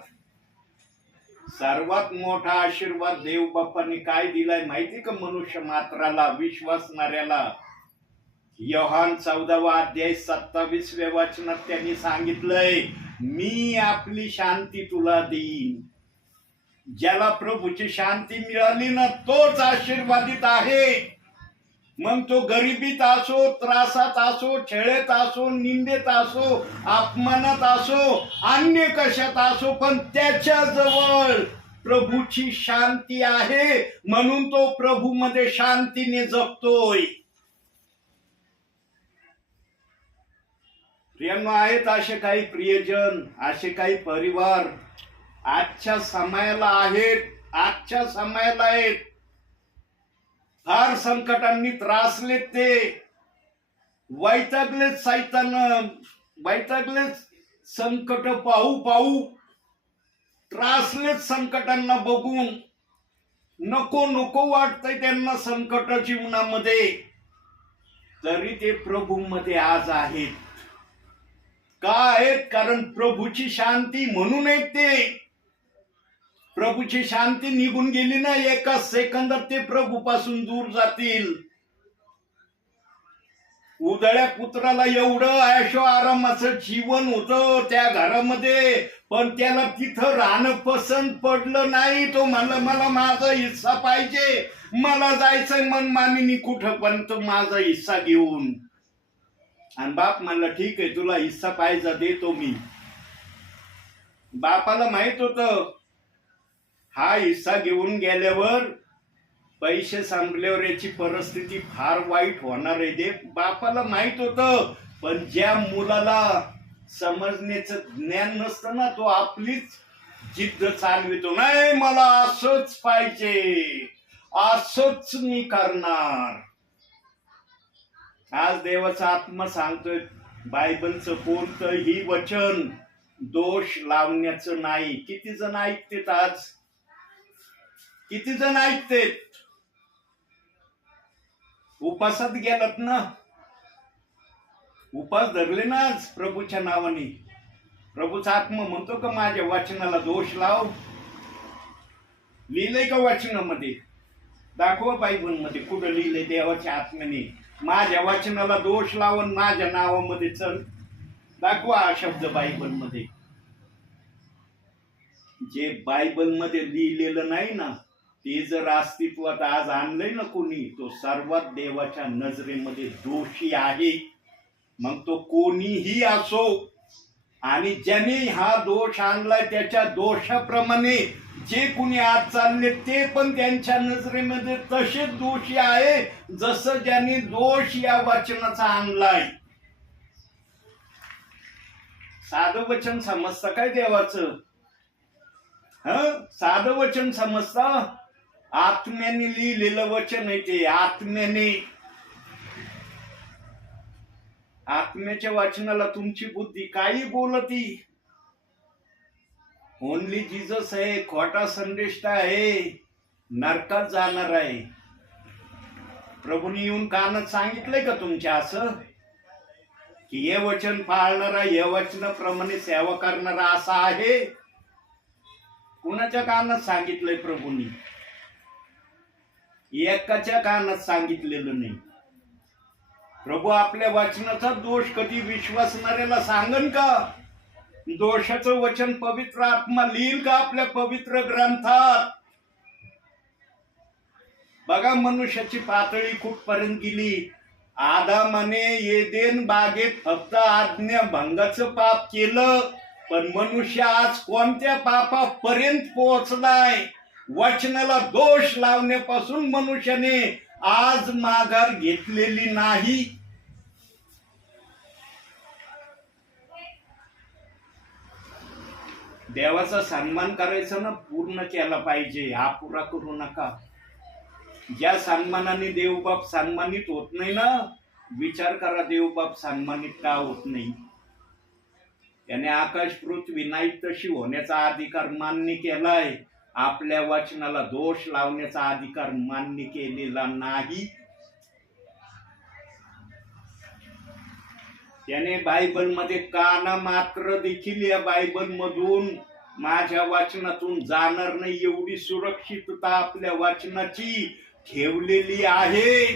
सर्वात मोठा आशीर्वाद देव बाप्पाने काय दिलाय माहिती का मनुष्य मात्राला, विश्वासणाऱ्याला? योहान 14:27 वचनात त्यांनी सांगितलंय, मी आपली शांती तुला देईन. ज्याला प्रभूची शांती मिळाली ना, तोच आशीर्वादित आहे. मग तो गरिबीत असो, त्रासात असो, छेळेत असो, निंदेत असो, अपमानात असो, अन्य कशात असो, पण त्याच्या जवळ प्रभूची शांती आहे म्हणून तो प्रभूमध्ये शांतीने जगतोय. प्रियांनो, आहेत असे काही प्रियजन, असे काही परिवार आजच्या समयाला आहेत, आजच्या समयाला आहेत. फार संकटांनी त्रासलेत, ते वैतागलेत, सैतान वैतागलेत, संकट पाहू पाहू त्रासलेत. संकटांना बघून नको नको वाटतंय त्यांना संकट जीवनामध्ये, तरी ते प्रभूमध्ये आज आहेत. का आहेत? कारण प्रभूची शांती म्हणून आहेत ते. प्रभूची शांती निघून गेली ना, एका सेकंदात ते प्रभूपासून दूर जातील. उदळ्या पुत्राला एवढं ऐशो आरामाचं जीवन होतं त्या घरामध्ये, पण त्याला तिथं राहणं पसंत पडलं नाही. तो म्हणला, मला माझा हिस्सा पाहिजे, मला जायचंय मनमानीने कुठं, पण तो माझा हिस्सा घेऊन. आणि बाप म्हणला, ठीक आहे, तुला हिस्सा पाहिजे, देतो मी. बापाला माहित होतं हा हिस्सा घेऊन गेल्यावर, पैसे संपल्यावर याची परिस्थिती फार वाईट होणार आहे. ते बापाला माहित होतं. पण ज्या मुलाला समजण्याचं ज्ञान नसतं ना, तो आपलीच जिद्द चालवितो. नाही, मला असंच पाहिजे, असंच मी करणार. आज देवाचा आत्मा सांगतोय, बायबलचं कोणतंही वचन दोष लावण्याचं नाही. किती जण ऐकतेत आज? किती जण ऐकतेत? उपासात गेलात ना, उपास धरले ना आज प्रभूच्या नावाने. प्रभूचा आत्मा म्हणतो का माझ्या वचनाला दोष लाव? लिहिलंय का वचनामध्ये? दाखवा बायबलमध्ये कुठं लिहिलंय देवाच्या आत्म्याने माझ्या वचनाला दोष लावून माझ्या नावामध्ये चल. दाखवा हा शब्द बायबलमध्ये. जे बायबलमध्ये लिहिलेलं नाही ना, ते जर अस्तित्वात आज आणलंय ना कोणी, तो सर्वात देवाच्या नजरेमध्ये दोषी आहे. मग तो कोणीही असो, आणि ज्याने हा दोष आणलाय त्याच्या दोषाप्रमाणे जे कुणी आज चालले ते पण त्यांच्या नजरेमध्ये तसेच दोषी आहे, जसं ज्यांनी दोष या वचनाचा आणलाय. साधं वचन समजतं काय देवाचं? साधं वचन समजतं? आत्म्याने लिहिलेलं वचन आहे ते. आत्म्याच्या वाचनाला तुमची बुद्धी काही बोलती? ओनली जीसस आहे, खोटा संदेश आहे, नरकात जाणार आहे. प्रभूने येऊन कानात सांगितलंय का तुमच्या असं की हे वचन पाळणारा, हे वचनाप्रमाणे सेवा करणारा असा आहे? कुणाच्या कानात सांगितलंय प्रभूंनी? एकाच्या कानात सांगितलेलं नाही. प्रभू आपल्या वचनाचा दोष कधी विश्वासणाऱ्याला सांगन का? दोषाचं वचन पवित्र आत्मा लिहिल का आपल्या पवित्र ग्रंथात? बघा मनुष्याची पातळी कुठपर्यंत गेली. आदामाने एदेन बागेत फक्त आज्ञा भंगाचं पाप केलं, पण मनुष्य आज कोणत्या पापापर्यंत पोहोचलाय? वचनाला दोष लावण्यापासून मनुष्याने आज माघार घेतलेली नाही. देवाचा सन्मान करायचा ना, पूर्ण केला पाहिजे, अपुरा करू नका. ज्या सन्मानाने देवबाप सन्मानित होत नाही ना, विचार करा देवबाप सन्मानित का होत नाही. त्याने आकाश पृथ्वी नाही तशी होण्याचा अधिकार मान्य केलाय, आपल्या वचनाला दोष लावण्याचा अधिकार मान्य केलेला नाही. त्याने बायबल मध्ये काना मात्र देखील या बायबल मधून माझ्या वाचनातून जाणार नाही एवढी सुरक्षितता आपल्या वाचनाची ठेवलेली आहे.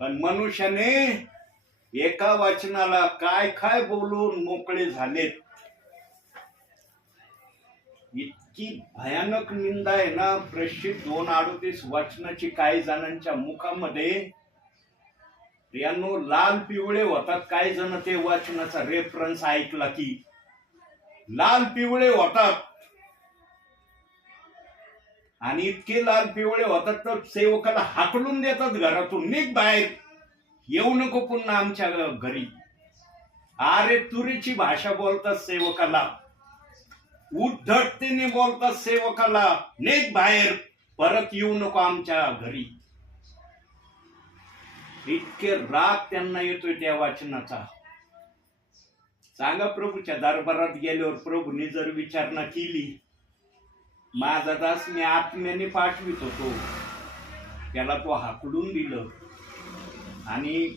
पण मनुष्याने एका वाचनाला काय काय बोलून मोकळे झालेत. इतकी भयानक निंदा आहे ना प्रेषित 2:38 वाचनाची काही जणांच्या मुखामध्ये. यांनो लाल पिवळे होतात काही जण ते वाचनाचा रेफरन्स ऐकला की लाल पिवळे होतात. आणि इतके लाल पिवळे होतात तर सेवकाला हाकलून देतात घरातून, निघ बाहेर, येऊ नको पुन्हा आमच्या घरी. अरे तुरीची भाषा बोलतात सेवकाला, उद्धटतेने बोलतात सेवकाला, निघ बाहेर, परत येऊ नको आमच्या घरी. इतके राग त्यांना येतोय त्या वाचनाचा. सांगा प्रभूच्या दरबारात गेल्यावर प्रभूने जर विचारणा केली, माझा दास मी आत्म्याने पाठवित होतो, त्याला तो हाकलून दिलं, आणि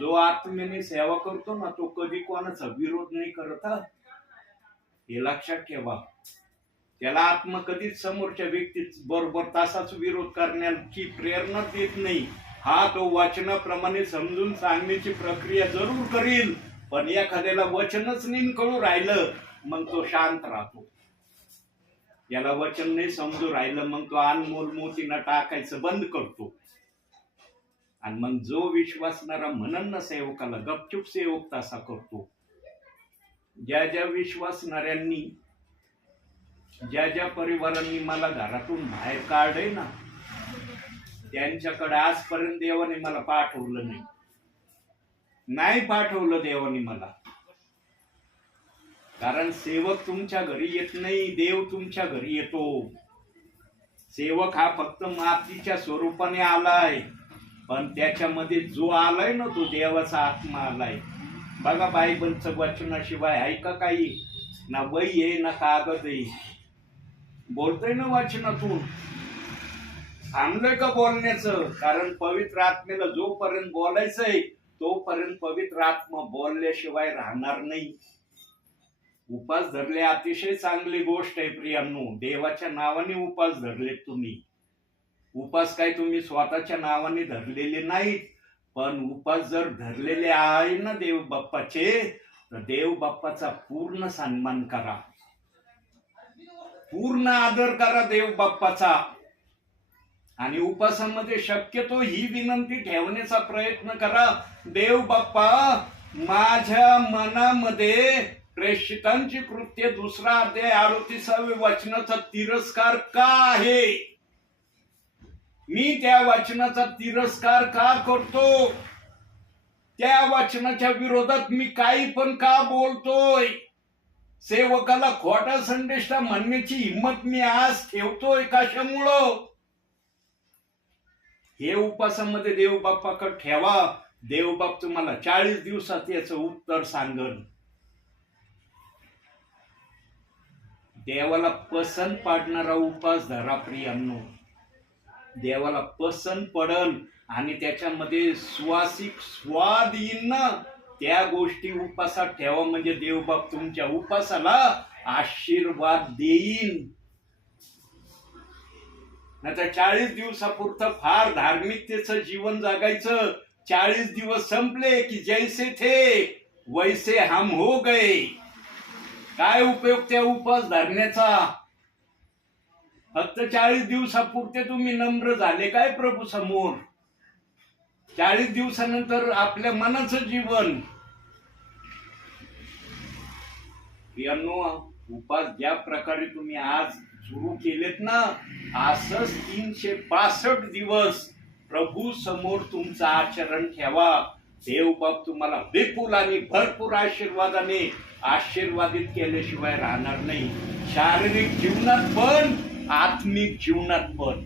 जो आत्म्याने सेवा करतो ना तो कधी कोणाचा विरोध नाही करत, हे लक्षात ठेवा. त्याला आत्मा कधीच समोरच्या व्यक्ती बरोबर तसाच विरोध करण्याची प्रेरणा देत नाही. हा तो वचनाप्रमाणे समजून सांगण्याची प्रक्रिया जरूर करील, पण एखाद्याला वचनच नाही कळू राहिलं मग तो शांत राहतो. याला वचन नाही समजू राहिलं मग तो अनमोल मोतीनं टाकायचं बंद करतो. आणि मग जो विश्वासणारा म्हणन ना सेवकाला, गपचूप सेवक तसा करतो. ज्या ज्या विश्वासणाऱ्यांनी, ज्या ज्या परिवारांनी मला घरातून बाहेर काढले ना, त्यांच्याकडे आजपर्यंत देवाने मला पाठवलं नाही पाठवलं देवाने मला. कारण सेवक तुमच्या घरी येत नाही, देव तुमच्या घरी येतो. सेवक हा फक्त मातीच्या स्वरूपाने आलाय, पण त्याच्यामध्ये जो आलाय ना तो देवाचा आत्मा आलाय. बघा बायबलचं वचनाशिवाय आहे का काही? ना वही आहे ना कागद आहे. बोलतोय ना वाचनातून, थांबलोय का बोलण्याचं? कारण पवित्र आत्मेला जोपर्यंत बोलायचंय तोपर्यंत पवित्र आत्मा बोलल्याशिवाय राहणार नाही. उपास धरले अतिशय चांगली गोष्ट आहे प्रियांनो. देवाच्या नावाने उपास धरले तुम्ही. उपास काय तुम्ही स्वतःच्या नावाने धरलेले नाहीत, पण उपास जर धरलेले आहे ना देव बाप्पाचे, तर देव बाप्पाचा पूर्ण सन्मान करा, पूर्ण आदर करा देव बाप्पाचा. आणि उपासामध्ये शक्यतो ही विनंती ठेवण्याचा प्रयत्न करा, देव बाप्पा माझ्या मनामध्ये प्रेषितांची कृत्य 2 अध्याय 38 वचनाचा तिरस्कार का आहे? मी त्या वचनाचा तिरस्कार का करतो? त्या वचनाच्या विरोधात मी काही पण का बोलतोय? सेवकाला खोटा संदेश म्हणण्याची हिंमत मी आज ठेवतोय कशामुळं? हे उपासामध्ये देव बाप्पाकडे ठेवा. देव बाप तुम्हाला 40 दिवसात याचं उत्तर सांगन. देवाला पसंत पाडणारा उपास धरा प्रियांनो. देवाला पसंत पडल आणि त्याच्यामध्ये सुवासिक स्वाद येईन ना, त्या गोष्टी उपासात ठेवा. म्हणजे देवबाप तुमच्या उपासाला आशीर्वाद देईन. नाहीतर 40 दिवसापुरतं फार धार्मिकतेचं जीवन जगायचं. 40 दिवस संपले की जैसे थे वैसे हम हो गए. काय उपयोग त्या उपास धरण्याचा? फक्त 40 दिवसापुरते तुम्ही नम्र झाले काय प्रभू समोर? 40 दिवसानंतर आपल्या मनाचं जीवन. प्रियांनो, उपास ज्या प्रकारे तुम्ही आज सुरू केलेत ना, असंच 365 दिवस प्रभू समोर तुमचं आचरण ठेवा. देव बाप तुम्हाला विपुल आणि भरपूर आशीर्वादाने आशीर्वादित केल्याशिवाय राहणार नाही. शारीरिक जीवनात पण, आत्मिक जीवनात पण.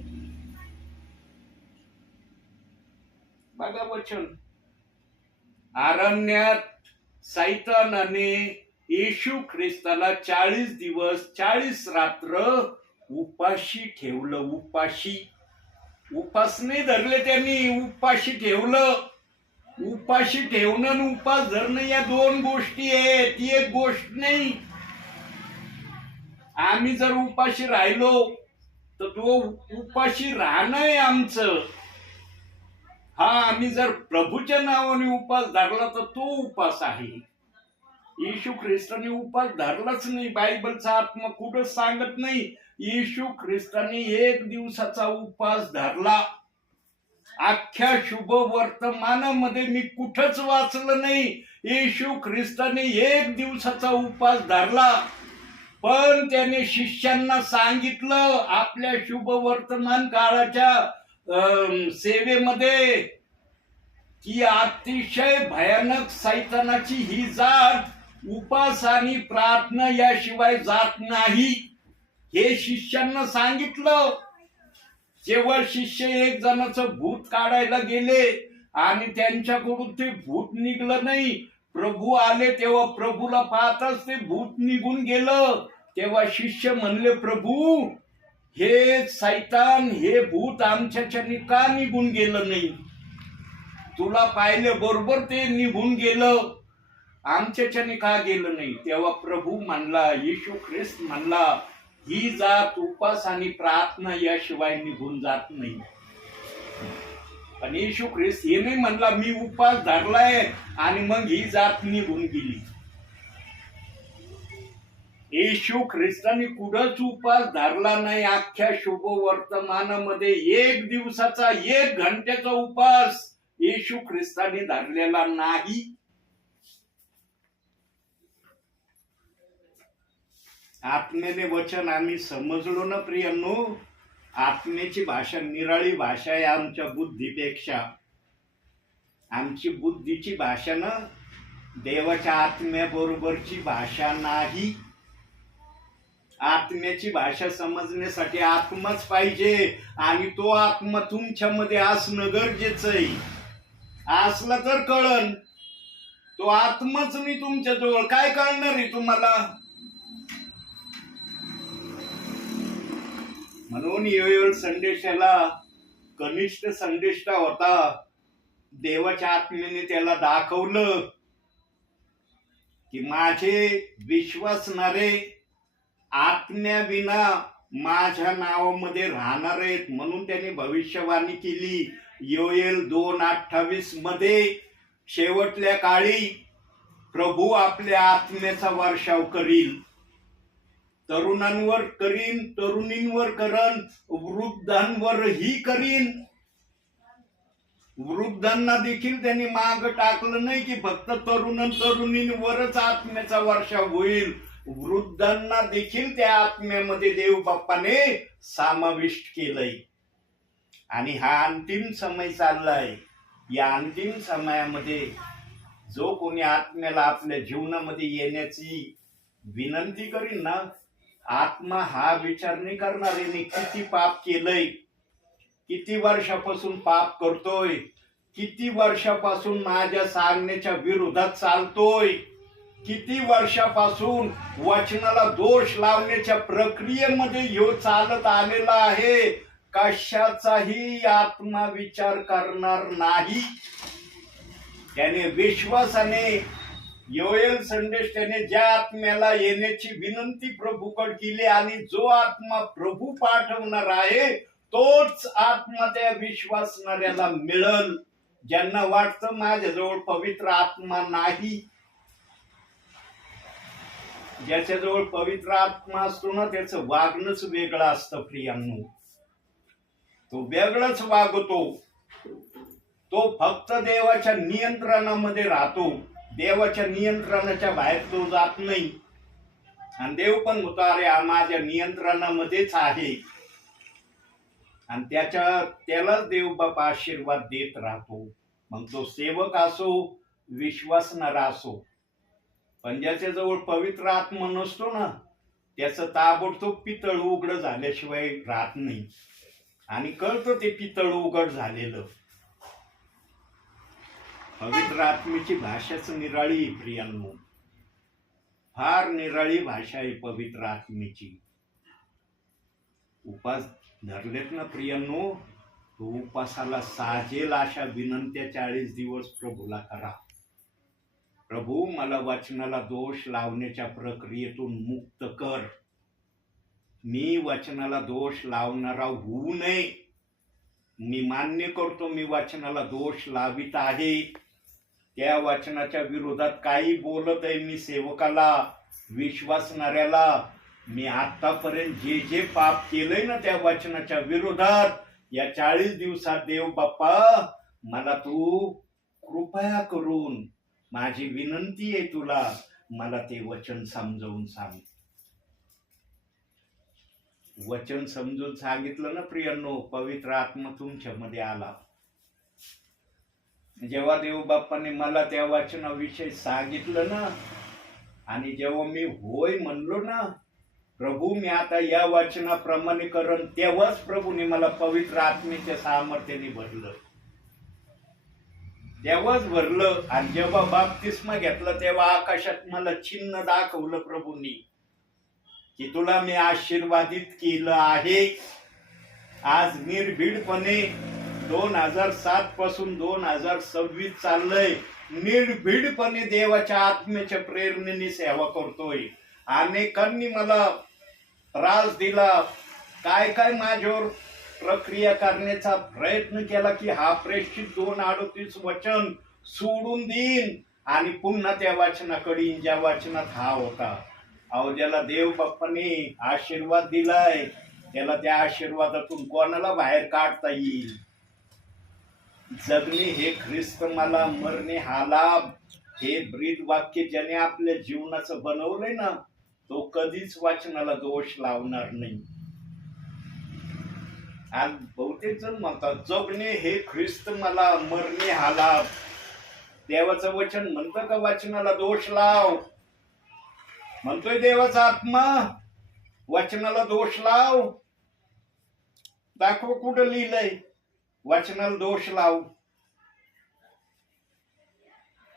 बघा वचन, अरण्यात सैतानाने येशू ख्रिस्ताला 40 दिवस 40 रात्र उपाशी ठेवलं. उपास नाही धरले त्यांनी, उपाशी ठेवलं. उपाशी ठेवणं आणि उपास धरणं या 2 गोष्टी आहेत, ती एक गोष्ट नाही. आम्ही जर उपाशी राहिलो तर तो उपाशी राहणं आहे आमचं. हा, आम्ही जर प्रभूच्या नावाने उपास धरला तर तो उपास आहे. येशू ख्रिस्ताने उपास धरलाच नाही. बायबलचा आत्मा कुठंच सांगत नाही येशू ख्रिस्ताने 1 दिवसाचा उपास धरला. अख्ख्या शुभ वर्तमानामध्ये मी कुठंच वाचलं नाही येशू ख्रिस्ताने 1 दिवसाचा उपास धरला. पण त्याने शिष्यांना सांगितलं आपल्या शुभ वर्तमान काळाच्या सेवेमध्ये की अतिशय भयानक सैतानाची ही जात उपास आणि प्रार्थना याशिवाय जात नाही. हे शिष्यांना सांगितलं. जेव्हा शिष्य 1 जणाचं भूत काढायला गेले आणि त्यांच्याकडून ते भूत निघलं नाही, प्रभू आले तेव्हा प्रभूला पाहताच ते भूत निघून गेलं. तेव्हा शिष्य म्हणले, प्रभू हे सैतान, हे भूत आमच्याच्याने का निघून गेलं नाही? तुला पाहिलं बरोबर ते निघून गेलं, आमच्याच्याने का गेलं नाही? तेव्हा प्रभू म्हणला, येशू ख्रिस्त म्हणला, ही जात उपास आणि प्रार्थना याशिवाय निघून जात नाही. पण येशू ख्रिस्त हे नाही म्हणला मी उपास धरलाय आणि मग ही जात निघून गेली. येशू ख्रिस्ताने कुठंच उपास धरला नाही. अख्ख्या शुभ वर्तमानामध्ये 1 दिवसाचा 1 घंट्याचा उपास येशू ख्रिस्ताने धरलेला नाही. आत्म्याने वचन आम्ही समजलो ना प्रियांनो. आत्म्याची भाषा निराळी भाषा आहे आमच्या बुद्धीपेक्षा. आमची बुद्धीची भाषा ना देवाच्या आत्म्याबरोबरची भाषा नाही. आत्म्याची भाषा समजण्यासाठी आत्माच पाहिजे आणि तो आत्मा तुमच्यामध्ये असणं गरजेचं आहे. असला तर कळन. तो आत्माच नाही तुमच्या जवळ, काय कळणार आहे तुम्हाला? म्हणून योएल संदेशाला कनिष्ठ संदेष्टा होता. देवाच्या आत्म्याने त्याला दाखवलं की माझे विश्वासणारे आत्म्याविना माझ्या नावामध्ये राहणार आहेत. म्हणून त्याने भविष्यवाणी केली योएल 2:28 मध्ये, शेवटल्या काळी प्रभू आपल्या आत्म्याचा वर्षाव करील. तरुणांवर करीन, तरुणींवर करन, वृद्धांवरही करीन. वृद्धांना देखील त्यांनी माग टाकलं नाही की फक्त तरुण आणि तरुणींवरच आत्म्याचा वर्षाव होईल, वृद्धांना देखील त्या आत्म्यामध्ये देव बाप्पाने समाविष्ट केलंय. आणि हा अंतिम समय चाललाय. या अंतिम समयामध्ये जो कोणी आत्म्याला आपल्या जीवनामध्ये येण्याची विनंती करीन ना, आत्मा हा विचार नाही करणार आहे किती पाप केलंय, किती वर्षापासून पाप करतोय, किती वर्षापासून माझ्या सांगण्याच्या विरोधात चालतोय, किती वर्षापासून वचनाला दोष लावण्याच्या प्रक्रियेमध्ये ह्यो चालत आलेला आहे. कशाचाही आत्मा विचार करणार नाही. त्याने विश्वासाने योएल संदेश त्याने ज्या आत्म्याला येण्याची विनंती प्रभूकडे केली आणि जो आत्मा प्रभू पाठवणार आहे तोच आत्मा त्या विश्वासणाऱ्याला मिळल. ज्यांना वाटतं माझ्याजवळ पवित्र आत्मा नाही, ज्याच्याजवळ पवित्र आत्मा असतो ना त्याचं वागणंच वेगळं असतं प्रियांनो. तो वेगळंच वागतो. तो फक्त देवाच्या नियंत्रणामध्ये राहतो. देवाच्या नियंत्रणाच्या बाहेर तो जात नाही. आणि देव पण म्हणतो अरे हा माझ्या नियंत्रणामध्येच आहे. आणि त्यालाच देव बाप आशीर्वाद देत राहतो. मग तो सेवक असो, विश्वासणारा असो. पण ज्याच्या जवळ पवित्र आत्मा नसतो ना त्याचं ताबडतोब पितळ उघड झाल्याशिवाय राहत नाही. आणि कळतं ते पितळ उघड झालेलं. पवित्र आत्मेची भाषाच निराळी प्रियांनो, फार निराळी भाषा आहे पवित्र आत्मेची. उपास धरलेत ना प्रियांनो, तो उपासाला साजेल अशा विनंत्या 40 दिवस प्रभूला करा. प्रभू मला वचनाला दोष लावण्याच्या प्रक्रियेतून मुक्त कर. मी वचनाला दोष लावणारा होऊ नये. मी मान्य करतो मी वचनाला दोष लावित आहे. त्या वचनाच्या विरोधात काही बोलत आहे मी सेवकाला, विश्वासणाऱ्याला. मी आतापर्यंत जे जे पाप केलंय ना त्या वचनाच्या विरोधात, या 40 दिवसात देव बाप्पा मला तू कृपया करून, माझी विनंती आहे तुला, मला ते वचन समजावून सांग. वचन समजून सांगितलं ना प्रियांनो, पवित्र आत्मा तुमच्यामध्ये आला. जेव्हा देव बाप्पाने मला त्या वचनाविषयी सांगितलं ना, आणि जेव्हा मी होय म्हणलो ना, प्रभू मी आता या वचनाप्रमाणे करण, तेव्हाच प्रभूने मला पवित्र आत्मेच्या सामर्थ्याने भरलं. तेव्हाच भरलं. आणि जेव्हा बाप्तिस्मा घेतला तेव्हा आकाशात मला चिन्ह दाखवलं प्रभूंनी की तुला मी आशीर्वादित केलं आहे. आज निर्भीडपणे 2007 पासून 2026 चाललंय. निर्भीडपणे देवाच्या आत्म्याच्या प्रेरणेने सेवा करतोय. अनेकांनी मला त्रास दिला, काय काय माझ्यावर प्रक्रिया करण्याचा प्रयत्न केला की हा प्रेषित 2:38 वचन सोडून देईन आणि पुन्हा त्या वाचनाकडे, ज्या वाचनात हा होता. अहो ज्याला देव बाप्पाने आशीर्वाद दिलाय त्याला त्या आशीर्वादातून कोणाला बाहेर काढता येईल. जगणे हे ख्रिस्त मला, मरणे हा लाभ, हे ब्रीद वाक्य ज्याने आपल्या जीवनाचं बनवलंय ना तो कधीच वाचनाला दोष लावणार नाही. आज बहुतेक जण म्हणतात जगणे हे ख्रिस्त मला, मरणे हा लाभ. देवाचं वचन म्हणतं का वाचनाला दोष लाव? म्हणतोय देवाचा आत्मा वचनाला दोष लाव? दाखव कुठं लिहिलंय वचनाला दोष लाव?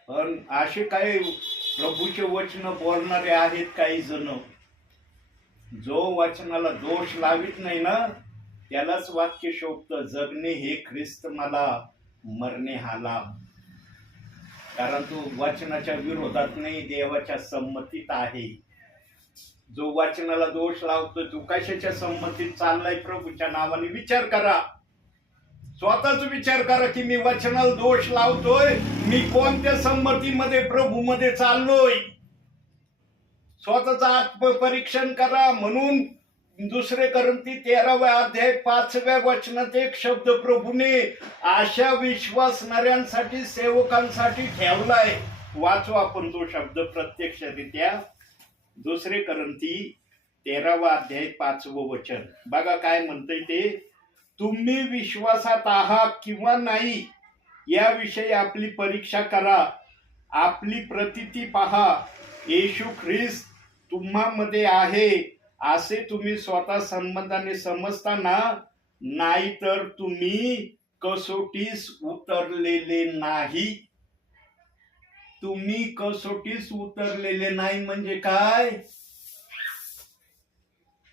पण असे काही प्रभूचे वचन बोलणारे आहेत काही जण, जो वचनाला दोष लावित नाही ना त्यालाच वाक्य शोभतं जगणे हे ख्रिस्त मला, मरणे हा लाभ. कारण तो वचनाच्या विरोधात नाही, देवाच्या संमतीत आहे. जो वचनाला दोष लावतोय तो कशाच्या संमतीत चाललाय प्रभूच्या नावाने विचार करा. स्वतःच विचार करा की मी वचनाला दोष लावतोय, मी कोणत्या संमतीमध्ये प्रभूमध्ये चाललोय. स्वतःच आत्मपरीक्षण करा. म्हणून दुसरे करंती 13व्या अध्याय 5व्या वचनात एक शब्द प्रभूने अशा विश्वासणाऱ्यांसाठी, सेवकांसाठी ठेवलाय. वाचू आपण तो शब्द प्रत्यक्षरित्या. दुसरे करंती 13वा अध्याय 5वं वचन बघा काय म्हणतंय ते. तुम्ही विश्वासात आहात किंवा नाही याविषयी आपली परीक्षा करा. आपली प्रतीती पहा. येशू ख्रिस्त तुम्हामध्ये आहे असे तुम्ही स्वतः संबंधाने समजताना, नाहीतर तुम्ही कसोटीस उतरलेले नाही. तुम्ही कसोटीस उतरलेले नाही म्हणजे काय?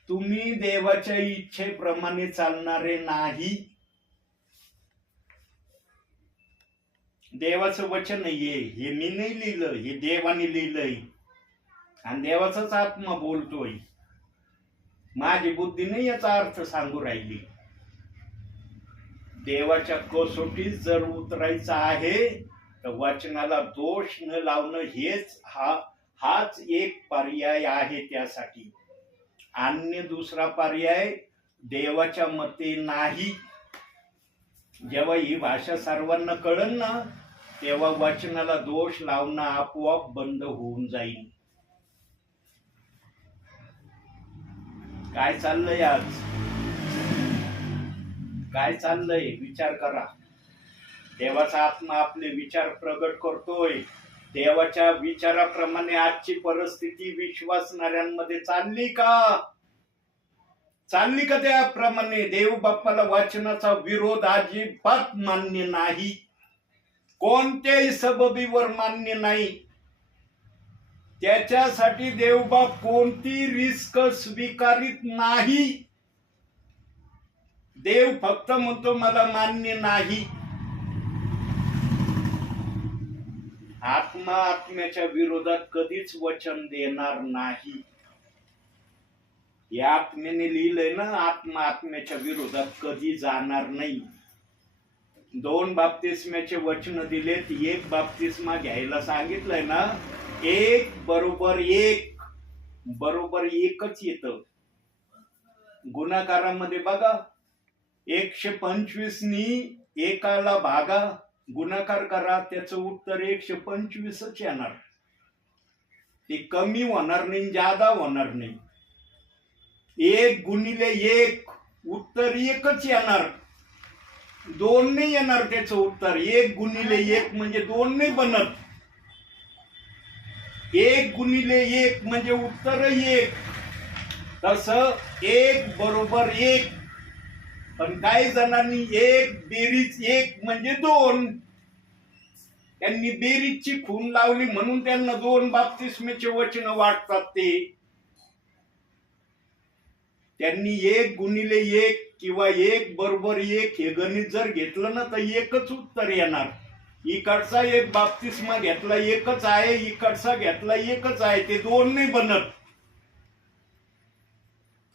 तुम्ही देवाच्या इच्छेप्रमाणे चालणारे नाही. देवाचं वचन नाहीये, हे मी नाही लिहिलं, हे देवाने लिहिलंय आणि देवाचाच आत्मा बोलतोय. माझी बुद्धी नाही याचा अर्थ सांगू राहिली. देवाच्या कसोटीत जर उतरायचं आहे तर वचनाला दोष न लावणं हाच एक पर्याय आहे त्यासाठी. अन्य दुसरा पर्याय देवाच्या मते नाही. जेव्हा ही भाषा सर्वांना कळन ना, तेव्हा वचनाला दोष लावणं आपोआप बंद होऊन जाईल. काय चाललंय आज? काय चाललंय विचार करा. देवाचा आत्मा आपले विचार प्रगट करतोय. देवाच्या विचाराप्रमाणे आजची परिस्थिती विश्वासणाऱ्यांमध्ये चालली का? चालली का त्याप्रमाणे? देव बाप्पाला वचनाचा विरोध अजिबात मान्य नाही. कोणत्याही सबबीवर मान्य नाही. त्याच्यासाठी देवबाप कोणती रिस्क स्वीकारित नाही. देव फक्त म्हणतो मला मान्य नाही. आत्मा आत्म्याच्या विरोधात कधीच वचन देणार नाही. या आत्म्याने लिहिलंय ना, आत्मा आत्म्याच्या विरोधात कधी जाणार नाही. 2 बाप्तिस्म्याचे वचन दिलेत, 1 बाप्तिस्मा घ्यायला सांगितलंय ना. 1 बरोबर 1 बरोबर 1च येतं. गुणाकारामध्ये बघा, 125 नी एकाला भागा, गुणाकार करा, त्याचं उत्तर 125च येणार. ते कमी होणार नाही, जादा होणार नाही. 1 गुणिले 1 उत्तर 1च येणार. 2 नाही येणार त्याचं उत्तर. 1 गुणिले 1 म्हणजे 2 नाही बनत. 1 गुणिले 1 म्हणजे उत्तर 1. तसं 1 बरोबर 1. पण काही जणांनी 1 बेरीज 1 म्हणजे 2, त्यांनी बेरीजची खून लावली म्हणून त्यांना 2 बाप्तिस्मेचे वचन वाटतात. त्यांनी 1 गुणिले 1 किंवा 1 बरोबर 1 हे गणित जर घेतलं ना तर 1च उत्तर येणार. इकडचा 1 बाप्तिस्मा घेतला 1च आहे, इकडचा घेतला 1च आहे, ते 2 नाही बनत.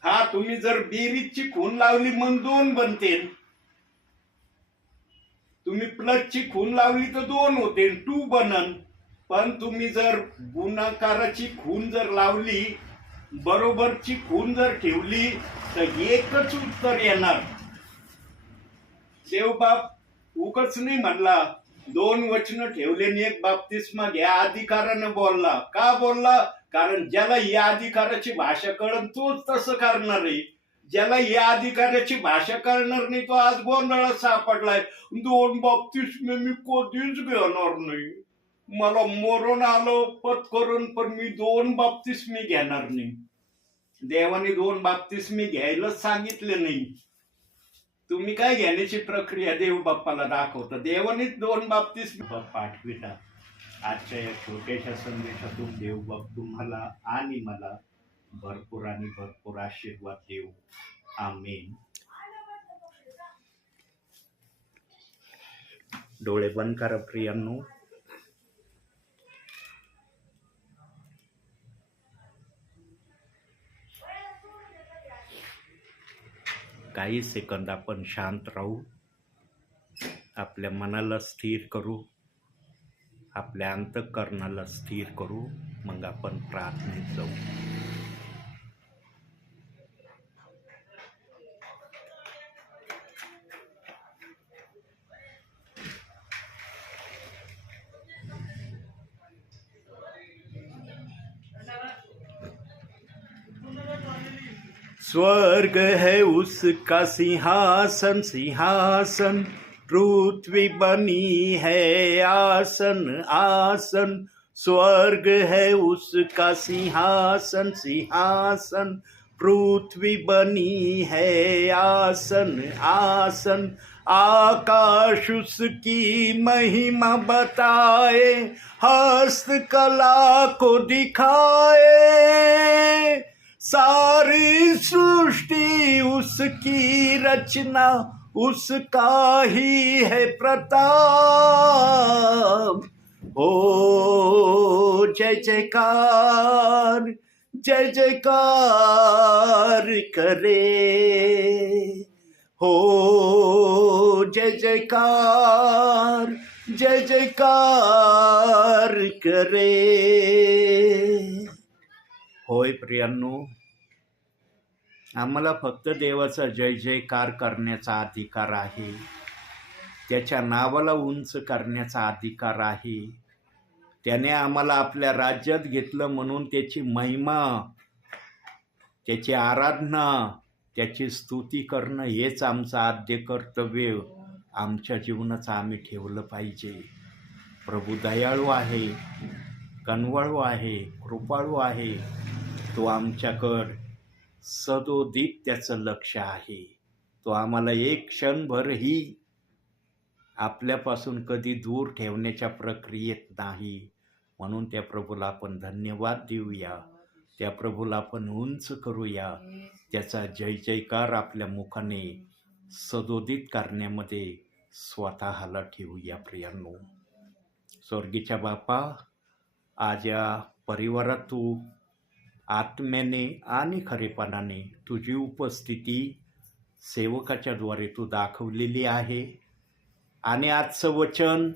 हा, तुम्ही जर बेरीजची खून लावली मग 2 बनते. तुम्ही प्लसची खून लावली तर 2 होते, 2 बनन. पण तुम्ही जर गुणाकाराची खून जर लावली, बरोबरची खून जर ठेवली तर 1च उत्तर येणार. देवबाप उगाच नाही म्हणला 2 वचन ठेवले आणि 1 बाप्तिस्मा घ्या, अधिकारानं बोलला. का बोलला? कारण ज्याला या अधिकाराची भाषा कळन तोच तसं करणार आहे. ज्याला या अधिकाराची भाषा कळणार नाही तो आज गोंधळात सापडलाय. 2 बाप्तिस्मे मी कधीच घेणार नाही, मला मरण आलं पत्करून, पण मी 2 बाप्तिस्मे घेणार नाही. देवाने 2 बाप्तिस्मे घ्यायलाच सांगितले नाही. तुम्ही काय घेण्याची प्रक्रिया देव बाप्पाला दाखवता? देवानेच 2 बाप्तिस्मे पाठविता. आजच्या या छोट्याशा संदेशातून देव बाप तुम्हाला आणि मला भरपूर आणि भरपूर आशीर्वाद देऊ. आमेन. डोळे बंद करा प्रियांनो. काही सेकंद आपण शांत राहू, आपल्या मनाला स्थिर करू, आपल्या अंतःकरणाला स्थिर करू, मग आपण प्रार्थनेत जाऊ. स्वर्ग है उसका सिंहासन सिंहासन, पृथ्वी बनी है आसन आसन। स्वर्ग है उसका सिंहासन सिंहासन, पृथ्वी बनी है आसन आसन। आकाश उसकी महिमा बताए, हस्तकला को दिखाए। सारी सृष्टि उसकी रचना, उसका ही है प्रताप। ओ जय जयकार, जय जयकार करे। हो जय जयकार, जय जयकार करे। होय प्रियांनो, आम्हाला फक्त देवाचा जय जयकार करण्याचा अधिकार आहे, त्याच्या नावाला उंच करण्याचा अधिकार आहे. त्याने आम्हाला आपल्या राज्यात घेतलं म्हणून त्याची महिमा, त्याची आराधना, त्याची स्तुती करणं हेच आमचं आद्य कर्तव्य आमच्या जीवनाचं आम्ही ठेवलं पाहिजे. प्रभू दयाळू आहे, कनवळू आहे, कृपाळू आहे. तो आमच्याकडं सदोदित त्याचं लक्ष आहे. तो आम्हाला एक क्षणभरही आपल्यापासून कधी दूर ठेवण्याच्या प्रक्रियेत नाही. म्हणून त्या प्रभूला आपण धन्यवाद देऊया, त्या प्रभूला आपण उंच करूया, त्याचा जय जयकार आपल्या मुखाने सदोदित करण्यामध्ये स्वतःला ठेवूया. प्रियांनो, स्वर्गीच्या बापा, आज या परिवारात तू आत्म्याने आणि खरेपणाने तुझी उपस्थिती सेवकाच्या द्वारे तू दाखवलेली आहे. आणि आजचं वचन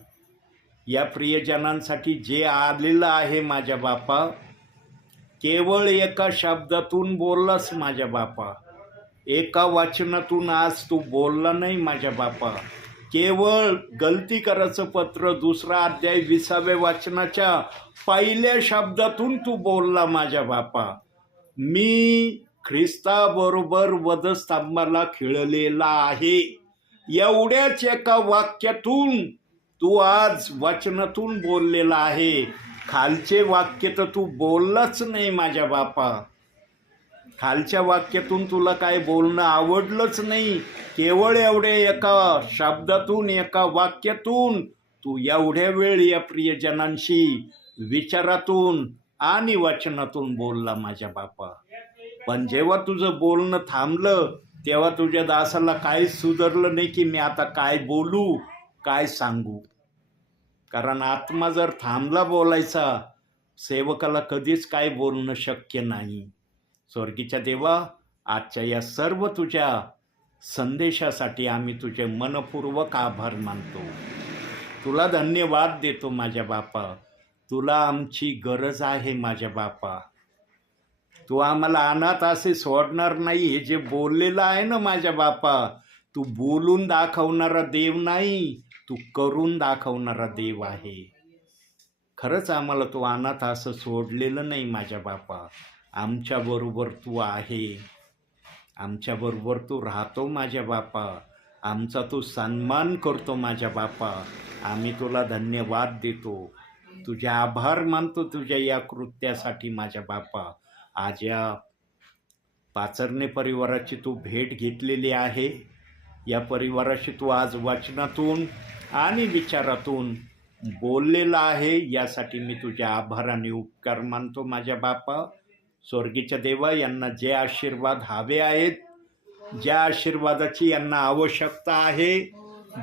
या प्रियजनांसाठी जे आलेलं आहे माझ्या बापा, केवळ एका शब्दातून बोललास माझ्या बापा, एका वाचनातून आज तू बोलला नाही माझ्या बापा. केवळ गलती करायचं पत्र 2 अध्याय 20व्या वाचनाच्या पहिल्या शब्दातून तू बोलला माझ्या बापा. मी ख्रिस्ताबरोबर वधस्तंभाला खिळलेला आहे. एवढ्याच एका वाक्यातून तू आज वचनातून बोललेला आहे. खालचे वाक्य तर तू बोललाच नाही माझ्या बापा. खालच्या वाक्यातून तुला काय बोलणं आवडलंच नाही. केवळ एवढे एका शब्दातून, एका वाक्यातून तू एवढ्या वेळ या प्रियजनांशी विचारातून आणि वचनातून बोलला माझ्या बापा. पण जेव्हा तुझं बोलणं थांबलं तेव्हा तुझ्या दासाला काहीच सुधारलं नाही की मी आता काय बोलू, काय सांगू. कारण आत्मा जर थांबला बोलायचा, सेवकाला कधीच काय बोलणं शक्य नाही. स्वर्गीच्या देवा, आजच्या या सर्व तुझ्या संदेशासाठी आम्ही तुझे मनपूर्वक आभार मानतो. तुला धन्यवाद देतो माझ्या बापा. तुला आमची गरज आहे माझ्या बापा. तू आम्हाला अनाथ असे सोडणार नाही. हे जे बोललेलं आहे ना माझ्या बापा, तू बोलून दाखवणारा देव नाही, तू करून दाखवणारा देव आहे. खरंच आम्हाला तू अनाथ असं सोडलेलं नाही माझ्या बापा. आमच्याबरोबर तू आहे, आमच्याबरोबर तू राहतो माझ्या बापा. आमचा तू सन्मान करतो माझ्या बापा. आम्ही तुला धन्यवाद देतो, तुझे आभार मानतो तुझ्या या कृत्यासाठी माझ्या बापा. आज या पाचरणे परिवाराची तू भेट घेतलेली आहे. या परिवाराशी तू आज वचनातून आणि विचारातून बोललेला आहे. यासाठी मी तुझ्या आभाराने उपकार मानतो माझ्या बापा. स्वर्गीच्या देवा, यांना जे आशीर्वाद हवे आहेत, ज्या आशीर्वादाची यांना आवश्यकता आहे,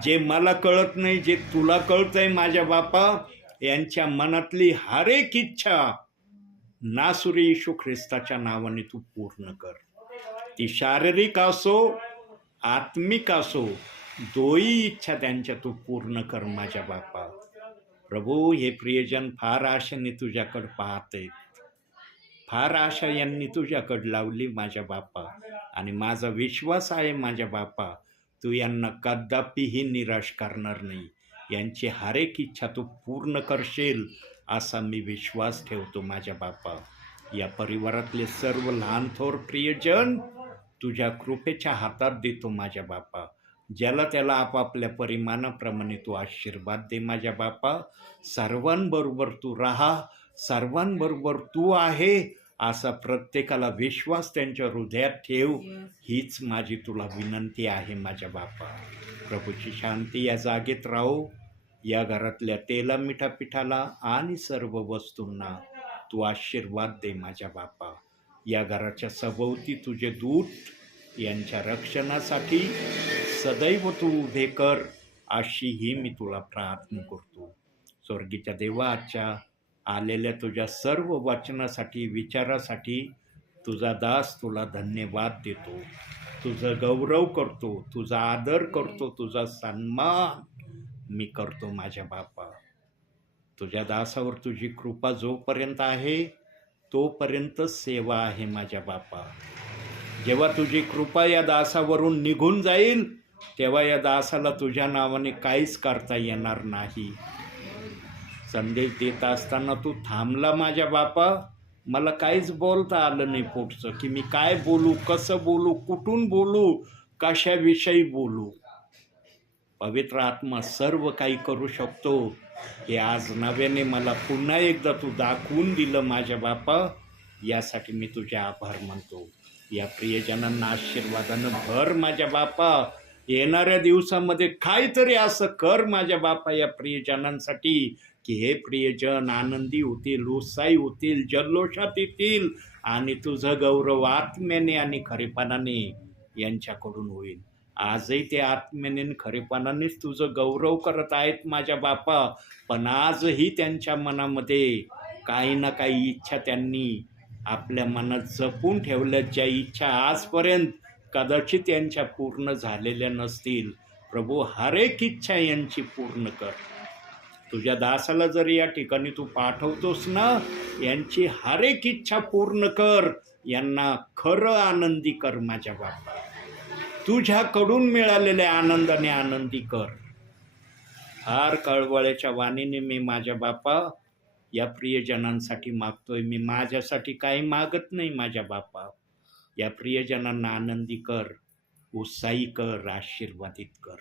जे मला कळत नाही, जे तुला कळतंय माझ्या बापा, यांच्या मनातली हर एक इच्छा नासुरी येशू ख्रिस्ताच्या नावाने तू पूर्ण कर. ती शारीरिक असो, आत्मिक असो, दोही इच्छा त्यांच्या तू पूर्ण कर माझ्या बापा. प्रभू, हे प्रियजन फार आशेने तुझ्याकडे पाहत आहेत. फार आशा यांनी तुझ्याकडे लावली माझ्या बापा. आणि माझा विश्वास आहे माझ्या बापा, तू यांना कदापिही निराश करणार नाही. यांची हर एक इच्छा तू पूर्ण करशील असा मी विश्वास ठेवतो माझ्या बापा. या परिवारातले सर्व लहान थोर प्रियजन तुझ्या कृपेच्या हातात देतो माझ्या बापा. ज्याला त्याला आपापल्या परिमाणाप्रमाणे तू आशीर्वाद दे माझ्या बापा. सर्वांबरोबर तू राहा, सर्वांबरोबर तू आहे असा प्रत्येकाला विश्वास त्यांच्या हृदयात ठेव. हीच माझी तुला विनंती आहे माझ्या बापा. प्रभूची शांती या जागेत राहो. या घरातल्या तेला मिठा पिठाला आणि सर्व वस्तूंना तू आशीर्वाद दे माझ्या बापा. या घराच्या सभोवती तुझे दूत यांच्या रक्षणासाठी सदैव तू उभे कर, अशीही मी तुला प्रार्थना करतो. स्वर्गीच्या देवा, आजच्या आलेल्या तुझ्या सर्व वचनासाठी, विचारासाठी तुझा दास तुला धन्यवाद देतो. तुझं गौरव करतो, तुझा आदर करतो, तुझा सन्मान मी करतो माझ्या बापा. तुझ्या दासावर तुझी कृपा जोपर्यंत आहे तोपर्यंत सेवा आहे माझ्या बापा. जेव्हा तुझी कृपा या दासावरून निघून जाईल तेव्हा या दासाला तुझ्या नावाने काहीच करता येणार नाही. संदेश देत असताना तू थांबला माझ्या बापा. मला काहीच बोलता आलं नाही पुढचं, की मी काय बोलू, कसं बोलू, कुठून बोलू, कशाविषयी बोलू. पवित्र आत्मा सर्व काही करू शकतो हे आज नव्याने मला पुन्हा एकदा तू दाखवून दिलं माझ्या बापा. यासाठी मी तुझे आभार मानतो. या प्रियजनांना आशीर्वादानं भर माझ्या बापा. येणाऱ्या दिवसामध्ये काहीतरी असं कर माझ्या बापा या प्रियजनांसाठी की हे प्रियजन आनंदी होतील, उत्साही होतील, जल्लोषात येतील आणि तुझं गौरव आत्म्याने आणि खरेपणाने यांच्याकडून होईल. आजही ते आत्म्याने खरेपणानेच तुझं गौरव करत आहेत माझ्या बापा. पण आजही त्यांच्या मनामध्ये काही ना काही इच्छा त्यांनी आपल्या मनात जपून ठेवल्या, ज्या इच्छा आजपर्यंत कदाचित त्यांच्या पूर्ण झालेल्या नसतील. प्रभू, हर एक इच्छा यांची पूर्ण कर. तुझ्या दासाला जर या ठिकाणी तू पाठवतोस ना, यांची हर एक इच्छा पूर्ण कर. यांना खरं आनंदी कर माझ्या बापा. तुझ्याकडून मिळालेल्या आनंदाने आनंदी कर. फार कळवळ्याच्या वाणीने मी माझ्या बापा या प्रियजनांसाठी मागतोय. मी माझ्यासाठी काही मागत नाही माझ्या बापा. या प्रियजनांना आनंदी कर, उत्साही कर, आशीर्वादित कर.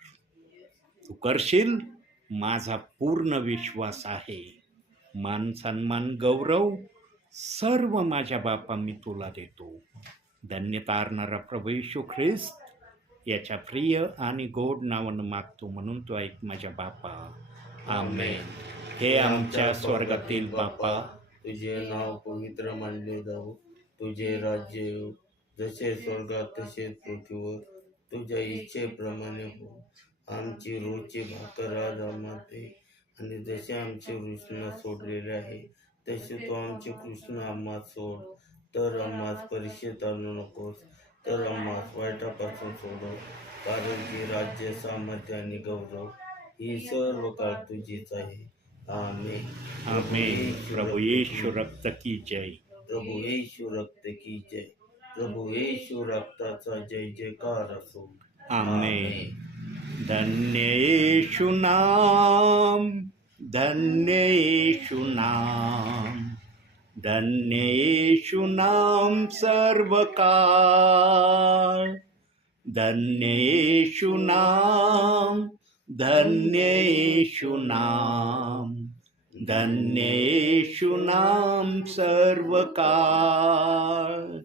तू करशील माझा पूर्ण विश्वास आहे. मान सन्मान गौरव सर्व माझ्या बापा मी तुला देतो. धन्यता आणणारा प्रभू येशू ख्रिस्त याच्या प्रिय आणि गोड नावानं मागतो म्हणून तो ऐक माझ्या बापा. आमेन. हे आमच्या स्वर्गातील बापा, तुझे नाव पवित्र मानले जाऊ. तुझे राज्य येऊ. जसे स्वर्गात तसेच पृथ्वीवर तुझ्या इच्छेप्रमाणे हो. आमची रोजची भाकर आज आम्हाला दे. आणि जसे आमचे कृष्ण सोडलेले आहे तसे तो आमचे कृष्ण आम्हाला सोड. तर आम्हाला परीक्षेत आणू नकोस, तर आम्हाला वाईटापासून सोडव. कारण की राज्य, सामर्थ्य आणि गौरव ही सर्व काळ तुझीच आहे. आमेन. आमेन. प्रभू येशू रक्त की जय. प्रभू येशू रक्त की जय. प्रभू येशू रक्ताचा जय जयकार असो. आमेन. धन्य येशू नाम, धन्य येशू नाम, धन्य येशू नाम सर्व काळ. धन्य येशू नाम, धन्य येशू नाम, धन्य येशू नाम सर्व काळ.